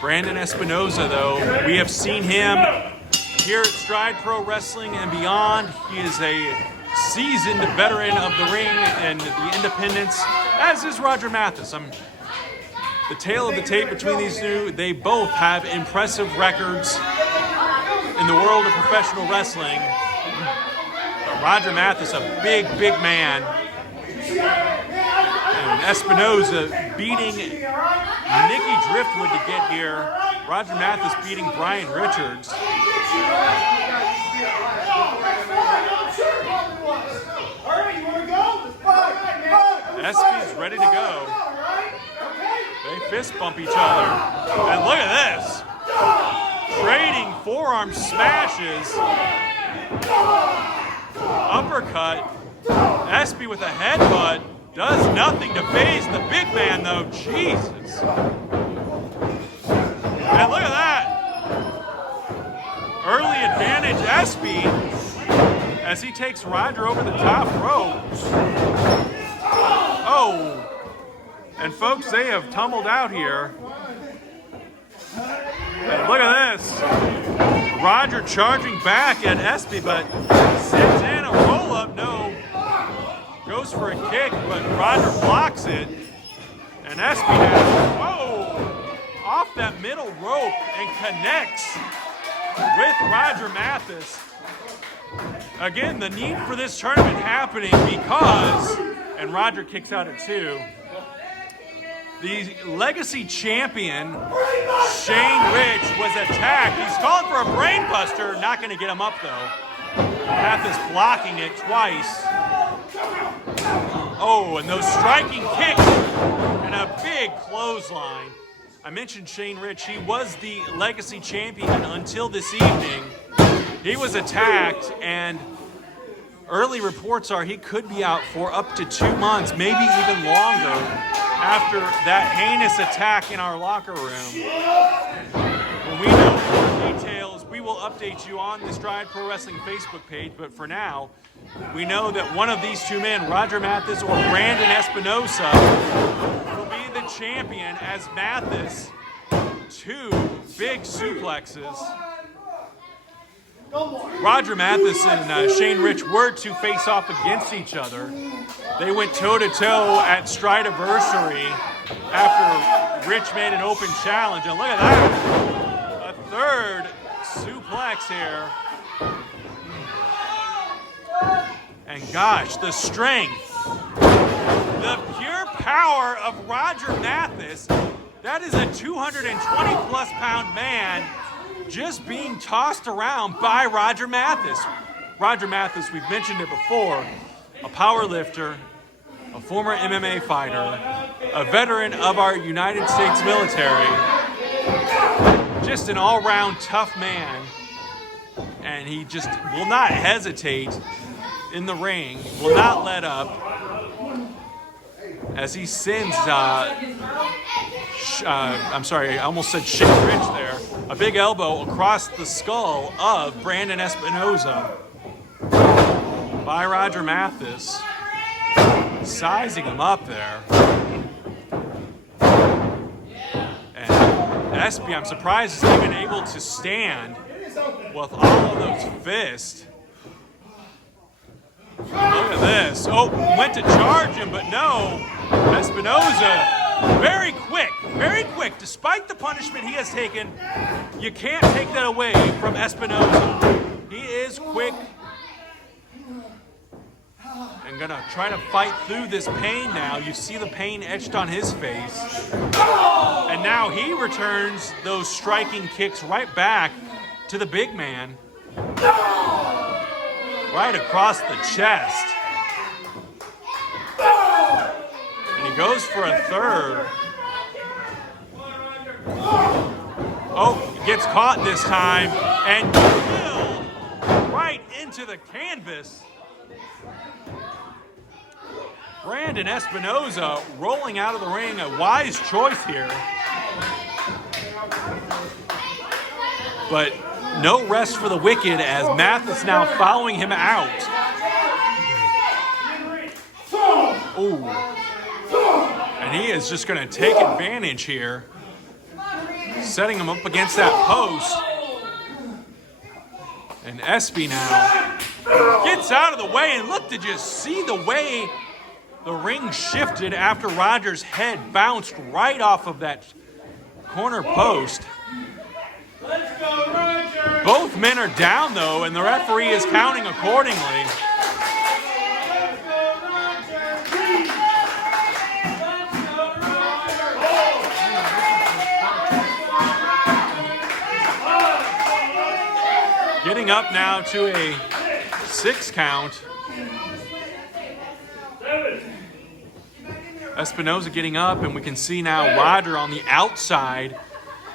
Brandon Espinosa, though, we have seen him here at Stride Pro Wrestling and beyond. He is a seasoned veteran of the ring and the independents, as is Roger Matheus. The tale of the tape between these two, they both have impressive records in the world of professional wrestling. But Roger Matheus, a big man. And Espinosa beating Nicky Driftwood to get here. Roger Matheus beating Brian Richards. Espy's ready to go. They fist bump each other. And look at this. Trading forearm smashes. Uppercut. Espy with a headbutt. Does nothing to phase the big man, though. Jesus. And look at that. Early advantage, Espy, as he takes Roger over the top rope. Oh. And folks, they have tumbled out here. And look at this. Roger charging back at Espy, but sends in a roll-up. No. Goes for a kick, but Roger blocks it. And Espy has, whoa, off that middle rope and connects with Roger Matheus. Again, the need for this tournament happening because, and Roger kicks out at 2, the legacy champion, Shane Rich, was attacked. He's calling for a brain buster, not going to get him up though. Matheus blocking it twice. Oh, and those striking kicks and a big clothesline. I mentioned Shane Rich. He was the legacy champion until this evening. He was attacked, and early reports are he could be out for up to 2 months, maybe even longer, after that heinous attack in our locker room. When we know more details, we will update you on the Stride Pro Wrestling Facebook page, but for now, we know that one of these two men, Roger Matheus or Brandon Espinosa, will be the champion as Matheus, 2 big suplexes. Roger Matheus and Shane Rich were to face off against each other. They went toe-to-toe at Strideversary after Rich made an open challenge. And look at that. A third suplex here. And gosh, the strength, the pure power of Roger Matheus. That is a 220-plus pound man just being tossed around by Roger Matheus. Roger Matheus, we've mentioned it before, a power lifter, a former MMA fighter, a veteran of our United States military, just an all-round tough man, and he just will not hesitate in the ring, will not let up, as he sends, I'm sorry, I almost said Shane Rich there, a big elbow across the skull of Brandon Espinosa by Roger Matheus, sizing him up there. And Espy, I'm surprised, is even able to stand with all of those fists. Look at this. Oh, went to charge him, but no. Espinosa, very quick, despite the punishment he has taken. You can't take that away from Espinosa. He is quick and gonna try to fight through this pain now. You see the pain etched on his face. And now he returns those striking kicks right back to the big man. Right across the chest. And he goes for a third. Oh, he gets caught this time and killed right into the canvas. Brandon Espinosa rolling out of the ring, a wise choice here. But no rest for the wicked as Matheus now following him out. Ooh. And he is just going to take advantage here. Setting him up against that post. And Espy now gets out of the way. And look, did you see the way the ring shifted after Roger's head bounced right off of that corner post? Let's go, Roger! Both men are down, though, and the referee is counting accordingly. Let's go, Roger! Let's go, Roger! Getting up now to a 6 count. Espinosa getting up, and we can see now Roger on the outside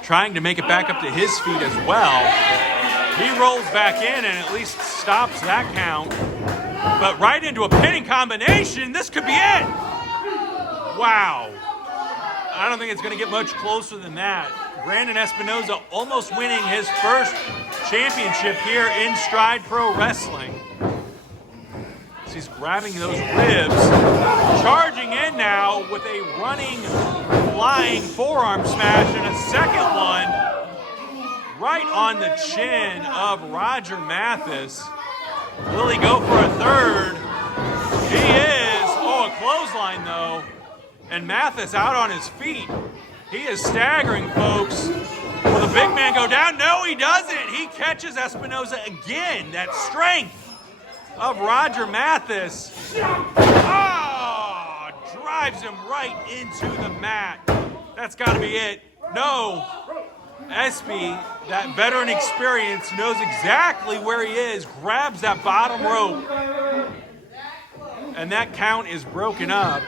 trying to make it back up to his feet as well. He rolls back in and at least stops that count. But right into a pinning combination. This could be it. Wow. I don't think it's going to get much closer than that. Brandon Espinosa almost winning his first championship here in Stride Pro Wrestling. He's grabbing those ribs, charging in now with a running, flying forearm smash and a second one right on the chin of Roger Matheus. Will he go for a third? He is. Oh, a clothesline though. And Matheus out on his feet. He is staggering, folks. Will the big man go down? No, he doesn't. He catches Espinosa again. That strength of Roger Matheus. Oh, drives him right into the mat. That's got to be it. No. Espy, that veteran experience, knows exactly where he is, grabs that bottom rope, and that count is broken up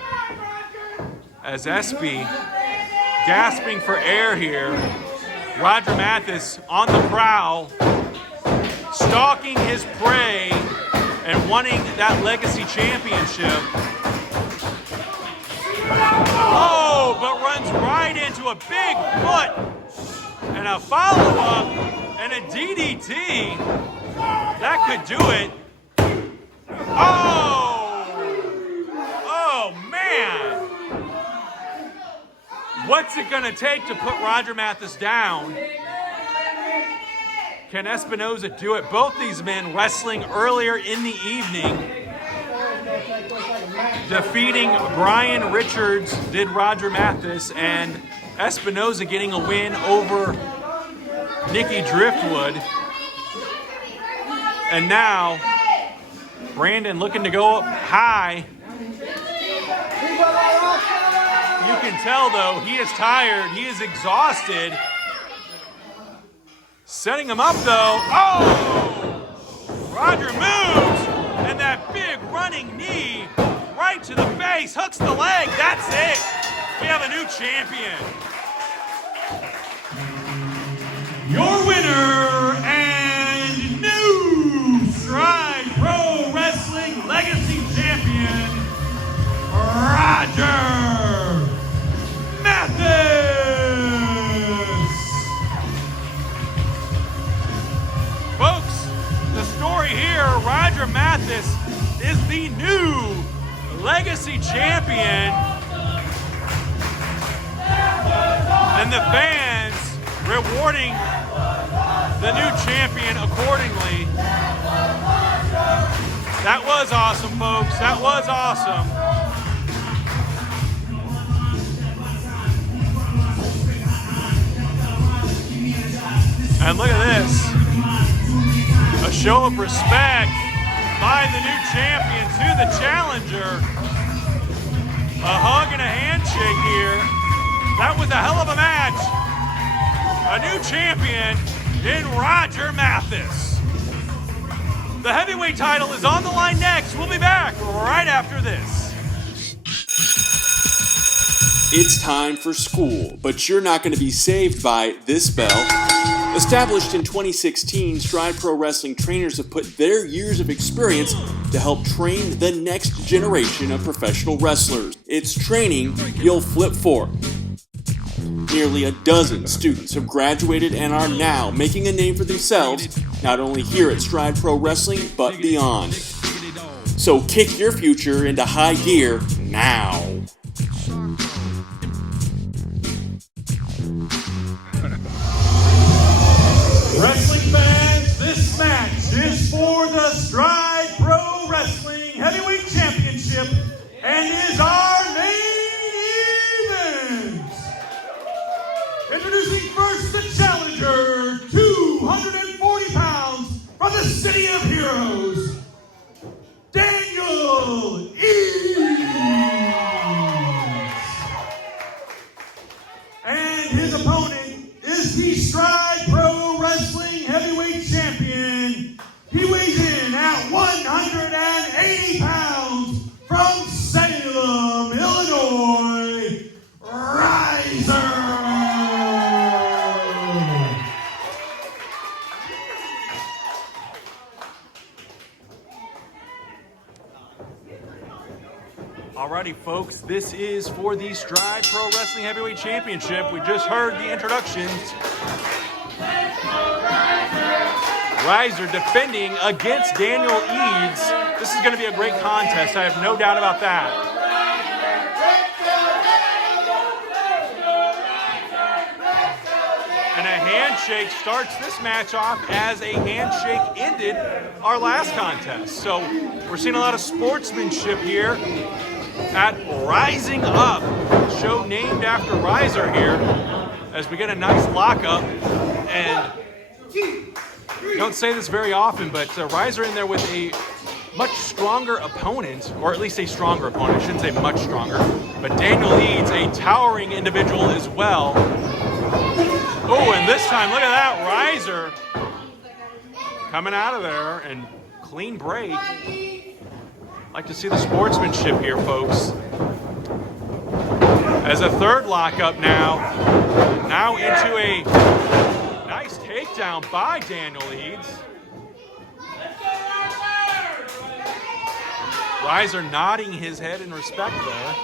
as Espy, gasping for air here. Roger Matheus on the prowl, stalking his prey and wanting that legacy championship. Oh, but runs right into a big foot and a follow-up and a DDT. That could do it. Oh, man. What's it gonna take to put Roger Matheus down? Can Espinosa do it? Both these men wrestling earlier in the evening, defeating Brian Richards, did Roger Matheus, and Espinosa getting a win over Nicky Driftwood. And now, Brandon looking to go up high. You can tell, though, he is tired. He is exhausted. Setting him up, though. Oh! Roger moves, and that big running knee right to the face, hooks the leg. That's it. We have a new champion. Your winner and new Stride Pro Wrestling Legacy Champion, Roger Matheus. Folks, the story here, Roger Matheus is the new Legacy Champion, and the fans rewarding the new champion accordingly. That was awesome, folks. That was awesome. And look at this. A show of respect by the new champion to the challenger. A hug and a handshake here. That was a hell of a match. A new champion in Roger Matheus. The heavyweight title is on the line next. We'll be back right after this. It's time for school, but you're not going to be saved by this bell. Established in 2016, Stride Pro Wrestling trainers have put their years of experience to help train the next generation of professional wrestlers. It's training you'll flip for. Nearly a dozen students have graduated and are now making a name for themselves, not only here at Stride Pro Wrestling, but beyond. So kick your future into high gear now. Wrestling fans, this match is for the Stride Pro Wrestling Heavyweight Championship and is our main event. Introducing first the challenger, 240 pounds from the City of Heroes, Daniel Eads. And his opponent is the Stride Pro Wrestling Heavyweight Champion. He weighs in at 180 pounds from Salem, Illinois, Alrighty, folks, this is for the Stride Pro Wrestling Heavyweight Championship. We just heard the introductions. Ryzer defending against Daniel Eads. This is going to be a great contest. I have no doubt about that. And a handshake starts this match off as a handshake ended our last contest. So we're seeing a lot of sportsmanship here at Ryzing Up, show named after Ryzer here, as we get a nice lockup. And you don't say this very often, but Ryzer in there with a much stronger opponent, or at least a stronger opponent. I shouldn't say much stronger, but Daniel Eads, a towering individual as well. Oh, and this time, look at that, Ryzer coming out of there and clean break. Like to see the sportsmanship here, folks. As a third lockup now into a nice takedown by Daniel Eads. Ryzer nodding his head in respect there.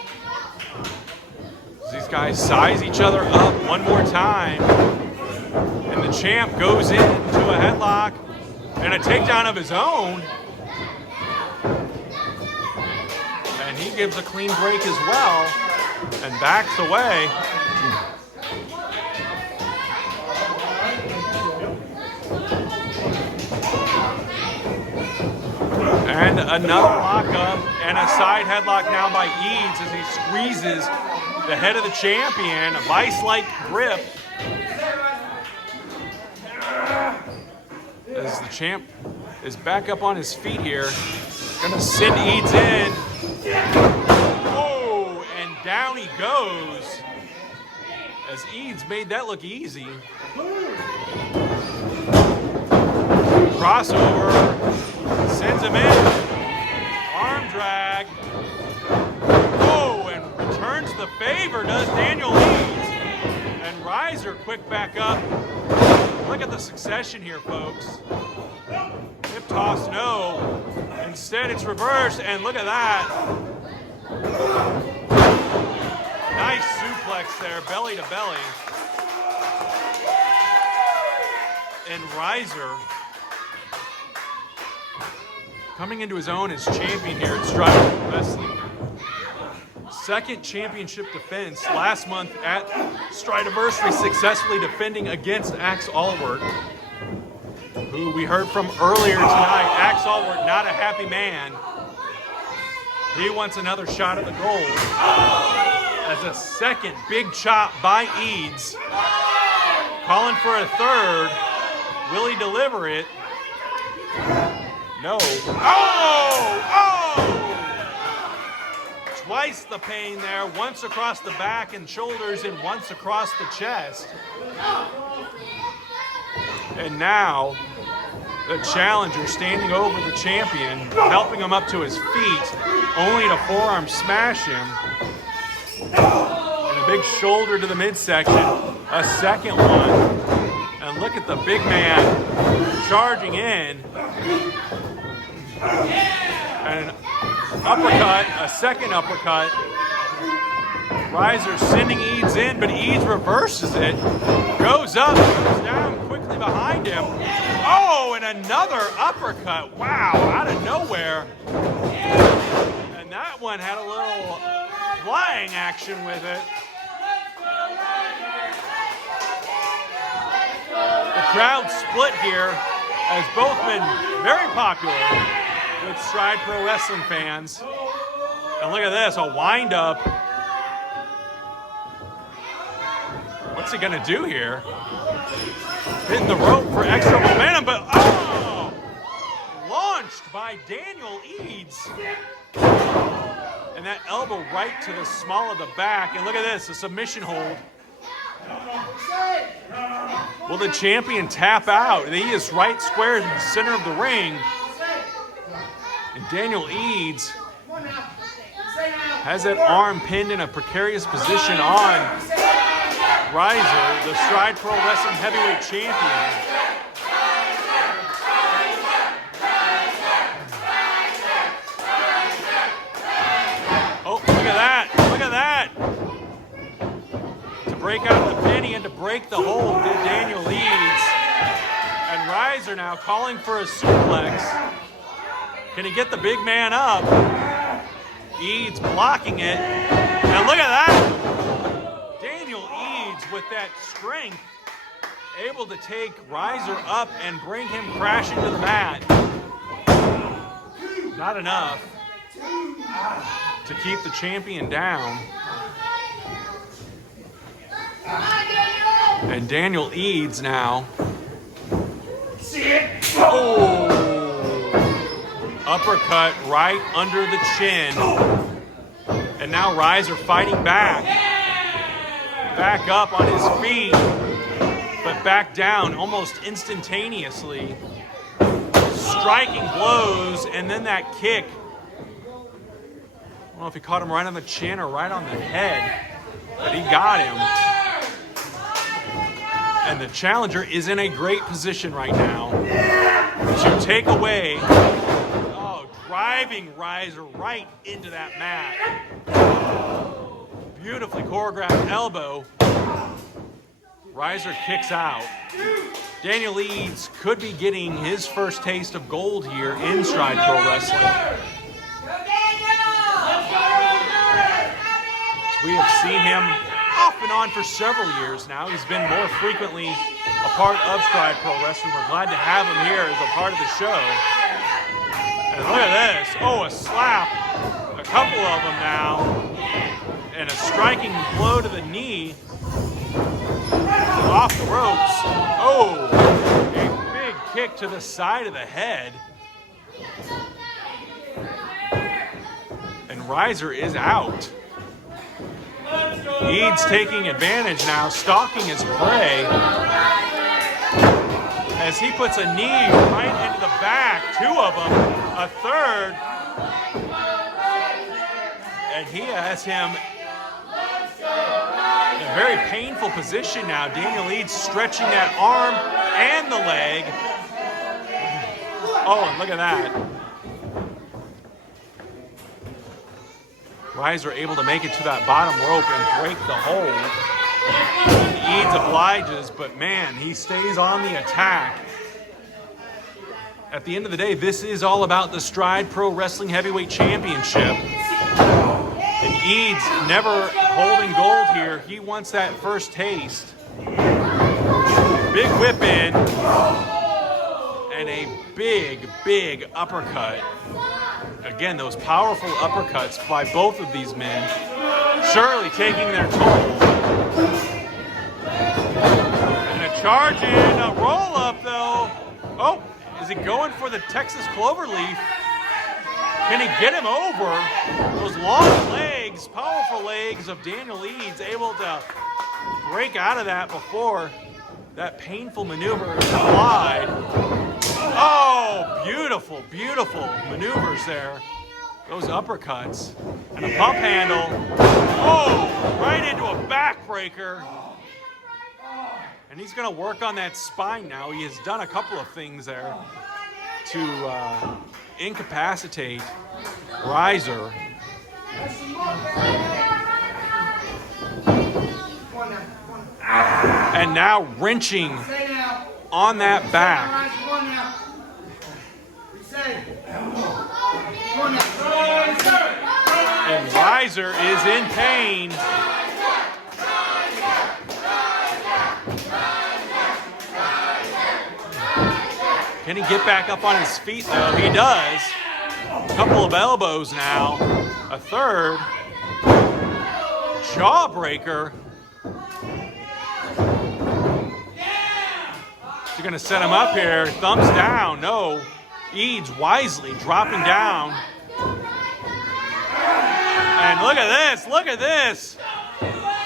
These guys size each other up one more time. And the champ goes into a headlock and a takedown of his own. And he gives a clean break as well and backs away. And another lockup and a side headlock now by Eads as he squeezes the head of the champion, a vice-like grip. As the champ is back up on his feet here, gonna send Eads in. Oh, and down he goes. As Eads made that look easy. Crossover, sends him in. Arm drag. Oh, and returns the favor, does Daniel Eads. And Ryzer quick back up. Look at the succession here, folks. Hip toss, no. Instead, it's reversed, and look at that. Nice suplex there, belly to belly. And Ryzer coming into his own as champion here at Stride Wrestling. Second championship defense last month at Stridiversary, successfully defending against Allwardt, who we heard from earlier tonight. Allwardt, not a happy man. He wants another shot at the gold. As a second big chop by Eads. Calling for a third. Will he deliver it? No. Oh! Twice the pain there, once across the back and shoulders and once across the chest. And now, the challenger standing over the champion, helping him up to his feet, only to forearm smash him. And a big shoulder to the midsection, a second one. And look at the big man charging in. And an uppercut, a second uppercut. Ryzer sending Eads in, but Eads reverses it. Goes up, goes down quickly behind him. Oh, and another uppercut. Wow, out of nowhere. And that one had a little flying action with it. The crowd split here as both been very popular with Stride Pro Wrestling fans. And look at this, a wind-up. What's he gonna do here? Hitting the rope for extra momentum, but oh! Launched by Daniel Eads. And that elbow right to the small of the back. And look at this, a submission hold. Will the champion tap out? He is right square in the center of the ring. And Daniel Eads has that arm pinned in a precarious position on Ryzer, the Stride Pro Wrestling Heavyweight Champion. Oh, break out of the penny and to break the hold, Daniel Eads. And Ryzer now calling for a suplex. Can he get the big man up? Eads blocking it. And look at that! Daniel Eads with that strength, able to take Ryzer up and bring him crashing to the mat. Not enough to keep the champion down. And Daniel Eads now. Oh! Uppercut right under the chin. And now Ryzer fighting back. Back up on his feet, but back down almost instantaneously. Striking blows, and then that kick. I don't know if he caught him right on the chin or right on the head, but he got him. And the challenger is in a great position right now to take away, driving Ryzer right into that mat. Beautifully choreographed elbow. Ryzer kicks out. Daniel Eads could be getting his first taste of gold here in Stride Pro Wrestling. We have seen him off and on for several years now. He's been more frequently a part of Stride Pro Wrestling. We're glad to have him here as a part of the show. And look at this. Oh, a slap. A couple of them now. And a striking blow to the knee. Off the ropes. Oh, a big kick to the side of the head. And Ryzer is out. Eads taking advantage now, stalking his prey. As he puts a knee right into the back, two of them, a third. And he has him in a very painful position now. Daniel Eads stretching that arm and the leg. Oh, and look at that. Ryzer able to make it to that bottom rope and break the hold. Eads obliges, but man, he stays on the attack. At the end of the day, this is all about the Stride Pro Wrestling Heavyweight Championship. And Eads never holding gold here. He wants that first taste. Big whip in. And a big, big uppercut. Again, those powerful uppercuts by both of these men, surely taking their toll. And a charge in, a roll up though. Oh, is he going for the Texas Cloverleaf? Can he get him over? Those long legs, powerful legs of Daniel Eads, able to break out of that before that painful maneuver is applied. Oh, beautiful, beautiful maneuvers there. Those uppercuts. And a pump handle. Oh, right into a backbreaker. And he's going to work on that spine now. He has done a couple of things there to incapacitate Ryzer. And now wrenching on that back. And Ryzer is in pain. Can he get back up on his feet though? He does. A couple of elbows now. A third. Jawbreaker. Is he gonna set him up here? Thumbs down. No. Eads wisely dropping down. And look at this, look at this.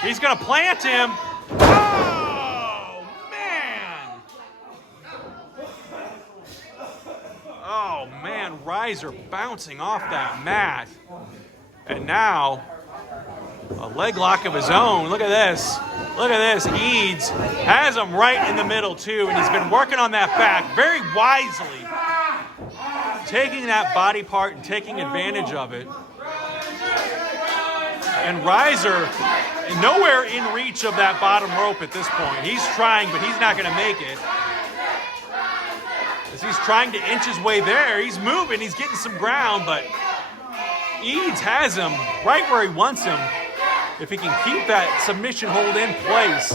He's gonna plant him. Oh, man. Oh, man, Ryzer bouncing off that mat. And now, a leg lock of his own. Look at this. Look at this. Eads has him right in the middle, too, and he's been working on that back very wisely. Taking that body part and taking advantage of it. And Ryzer, nowhere in reach of that bottom rope at this point. He's trying, but he's not going to make it. As he's trying to inch his way there, he's moving, he's getting some ground, but Eads has him right where he wants him if he can keep that submission hold in place.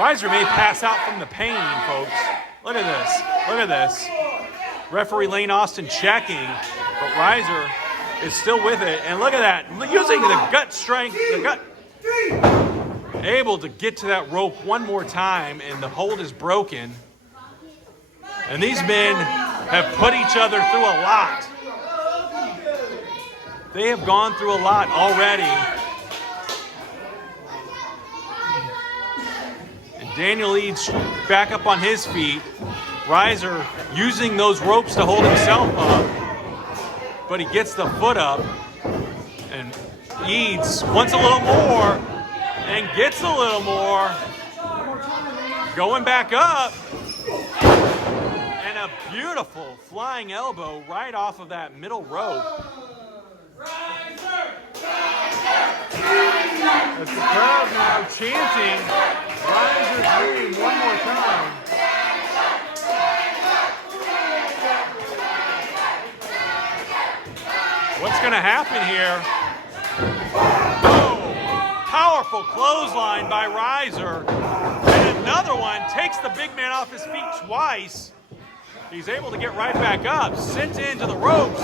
Ryzer may pass out from the pain, folks. Look at this. Look at this. Referee Lane Austin checking, but Ryzer is still with it. And look at that. Using the gut strength, able to get to that rope one more time, and the hold is broken. And these men have put each other through a lot. They have gone through a lot already. Daniel Eads back up on his feet. Ryzer using those ropes to hold himself up, but he gets the foot up. And Eads wants a little more and gets a little more. Going back up. And a beautiful flying elbow right off of that middle rope. As the crowd now chanting Ryzer's name one more time. What's going to happen here? Oh, powerful clothesline by Ryzer. And another one takes the big man off his feet twice. He's able to get right back up, sent into the ropes.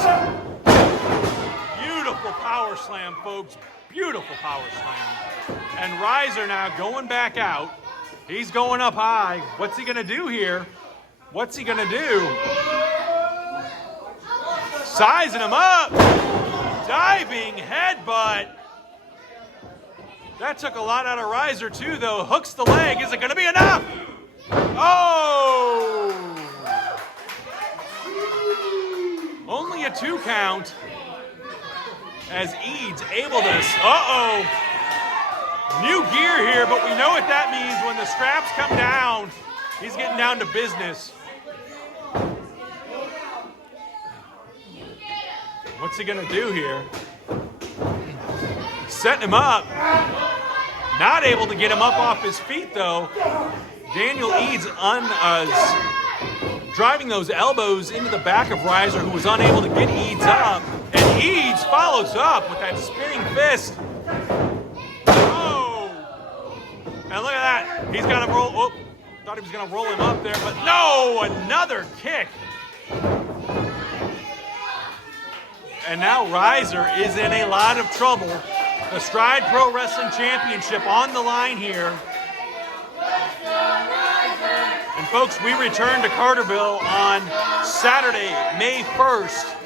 Beautiful power slam, folks. Beautiful power slam. And Ryzer now going back out. He's going up high. What's he going to do here? What's he going to do? Sizing him up. Diving headbutt. That took a lot out of Ryzer too, though. Hooks the leg. Is it going to be enough? Oh! Only a 2 count. As Eads able to, new gear here, but we know what that means. When the straps come down, he's getting down to business. What's he gonna do here? Setting him up. Not able to get him up off his feet though. Daniel Eads driving those elbows into the back of Ryzer, who was unable to get Eads up. And Eads follows up with that spinning fist. Oh! And look at that. He's got to roll. Oh, thought he was going to roll him up there, but no! Another kick. And now Ryzer is in a lot of trouble. The Stride Pro Wrestling Championship on the line here. And folks, we return to Carterville on Saturday, May 1st.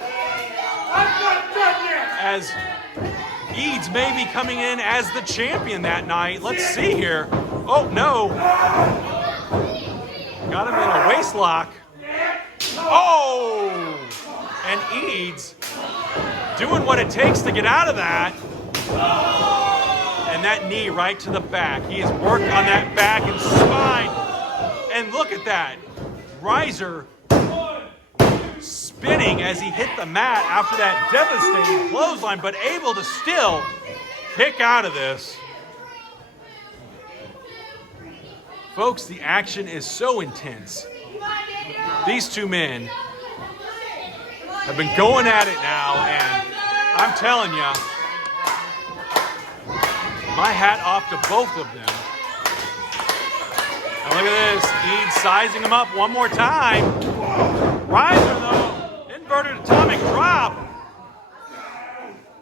As Eads may be coming in as the champion that night. Let's see here. Oh, no. Got him in a waist lock. Oh! And Eads doing what it takes to get out of that. And that knee right to the back. He has worked on that back and spine. And look at that. Ryzer spinning as he hit the mat after that devastating clothesline, but able to still kick out of this. Folks, the action is so intense. These two men have been going at it now, and I'm telling you, my hat off to both of them. And look at this, Eads sizing him up one more time. Ryzer, though, inverted atomic drop.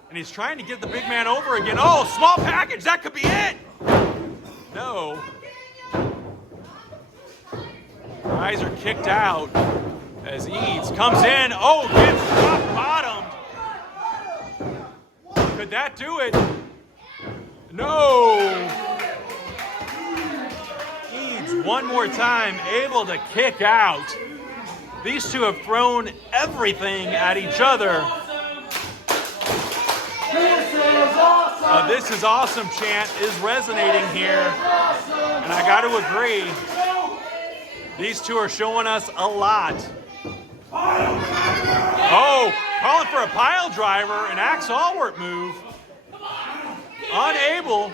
And he's trying to get the big man over again. Oh, small package, that could be it. No. Ryzer kicked out as Eads comes in. Oh, gets rock bottomed. Could that do it? No. Eads one more time, able to kick out. These two have thrown everything at each other. This is awesome chant is resonating here. And I got to agree. These two are showing us a lot. Oh, calling for a pile driver, an Axe Allwardt move. Unable.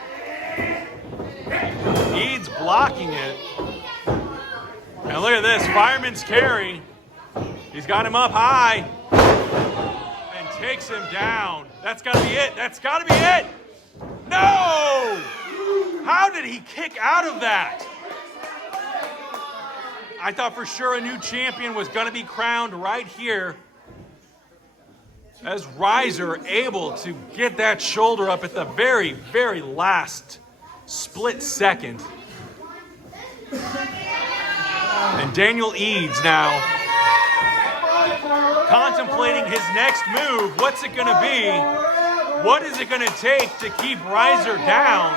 Eads blocking it. And look at this, fireman's carry. He's got him up high and takes him down. That's got to be it. That's got to be it. No! How did he kick out of that? I thought for sure a new champion was going to be crowned right here, as Ryzer able to get that shoulder up at the very, very last split second. And Daniel Eads now contemplating his next move. What's it going to be? What is it going to take to keep Ryzer down?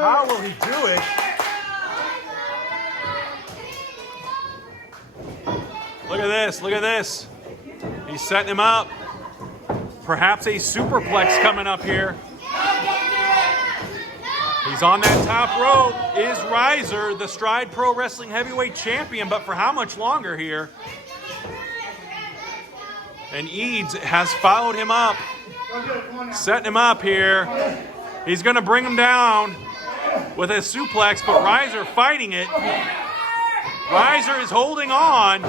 How will he do it? Look at this, look at this. He's setting him up. Perhaps a superplex coming up here. He's on that top rope. Is Ryzer the Stride Pro Wrestling Heavyweight Champion, but for how much longer here? And Eads has followed him up, setting him up here. He's going to bring him down with a suplex, but Ryzer fighting it. Ryzer is holding on.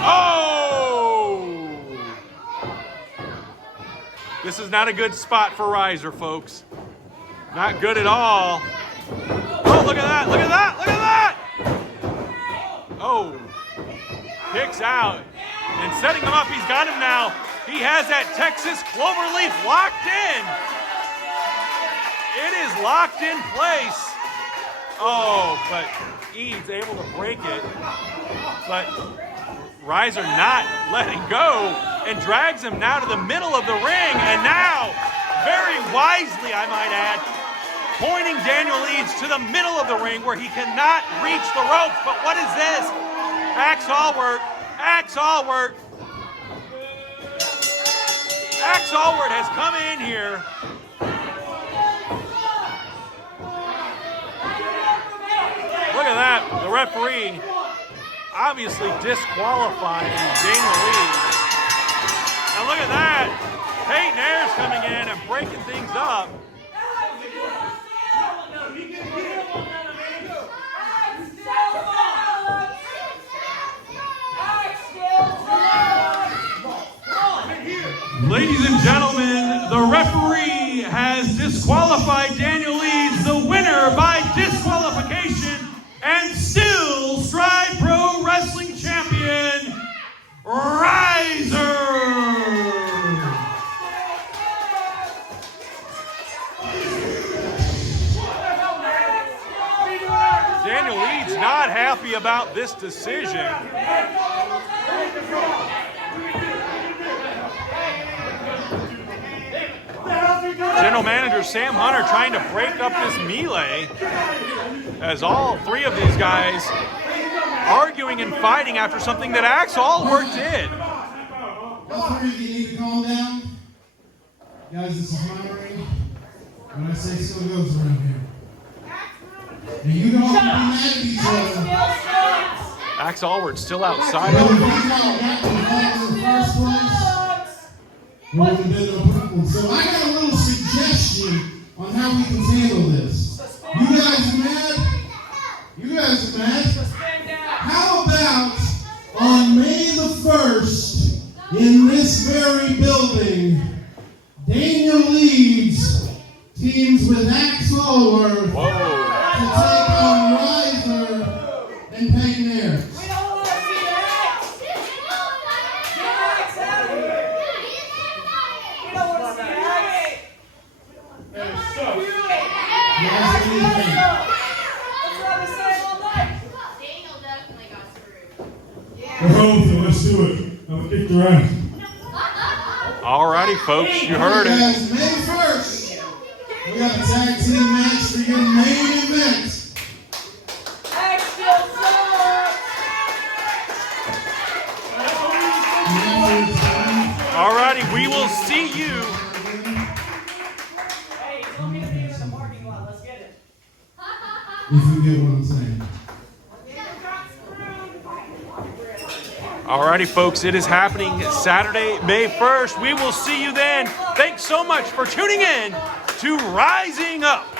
Oh! This is not a good spot for Ryzer, folks. Not good at all. Oh, look at that, look at that, look at that! Oh, kicks out. And setting him up, he's got him now. He has that Texas Cloverleaf locked in. It is locked in place. Oh, but Eads able to break it. But Ryzer not letting go and drags him now to the middle of the ring. And now, very wisely, I might add, pointing Daniel Eads to the middle of the ring where he cannot reach the ropes. But what is this? Axe Allwardt. Axe Allwardt. Axe Allwardt has come in here. Look at that. The referee obviously disqualifying Daniel Eads. And look at that. Payton Ayers coming in and breaking things up. Ladies and gentlemen, the referee has disqualified Daniel Eads, the winner by disqualification, and still Stride Pro Wrestling Champion, Ryzer. Daniel Eads not happy about this decision. General Manager Sam Hunter trying to break up this melee as all three of these guys arguing and fighting after something that Axe Allwardt did. All three of you need to calm down. Guys, this is my ring. When I say so goes around here. And you don't have to be mad at each other. Axe Allwardt still outside. Whether he's not got involved in the first place, there would have been no problem. So I got a little suggestion on how we can handle this. You guys mad? You guys are mad? How about on May the 1st, in this very building, Daniel Eads teams with Axe Allwardt to take on Ryzer and Payton Ayers. We're home, so let's do it. I'm kick the ass. Alrighty, folks, you heard it. Guys, May 1st, we got a tag team match for your main event. Alrighty, we will see you. If you get what I'm saying. Alrighty, folks, it is happening Saturday, May 1st. We will see you then. Thanks so much for tuning in to Ryzing Up.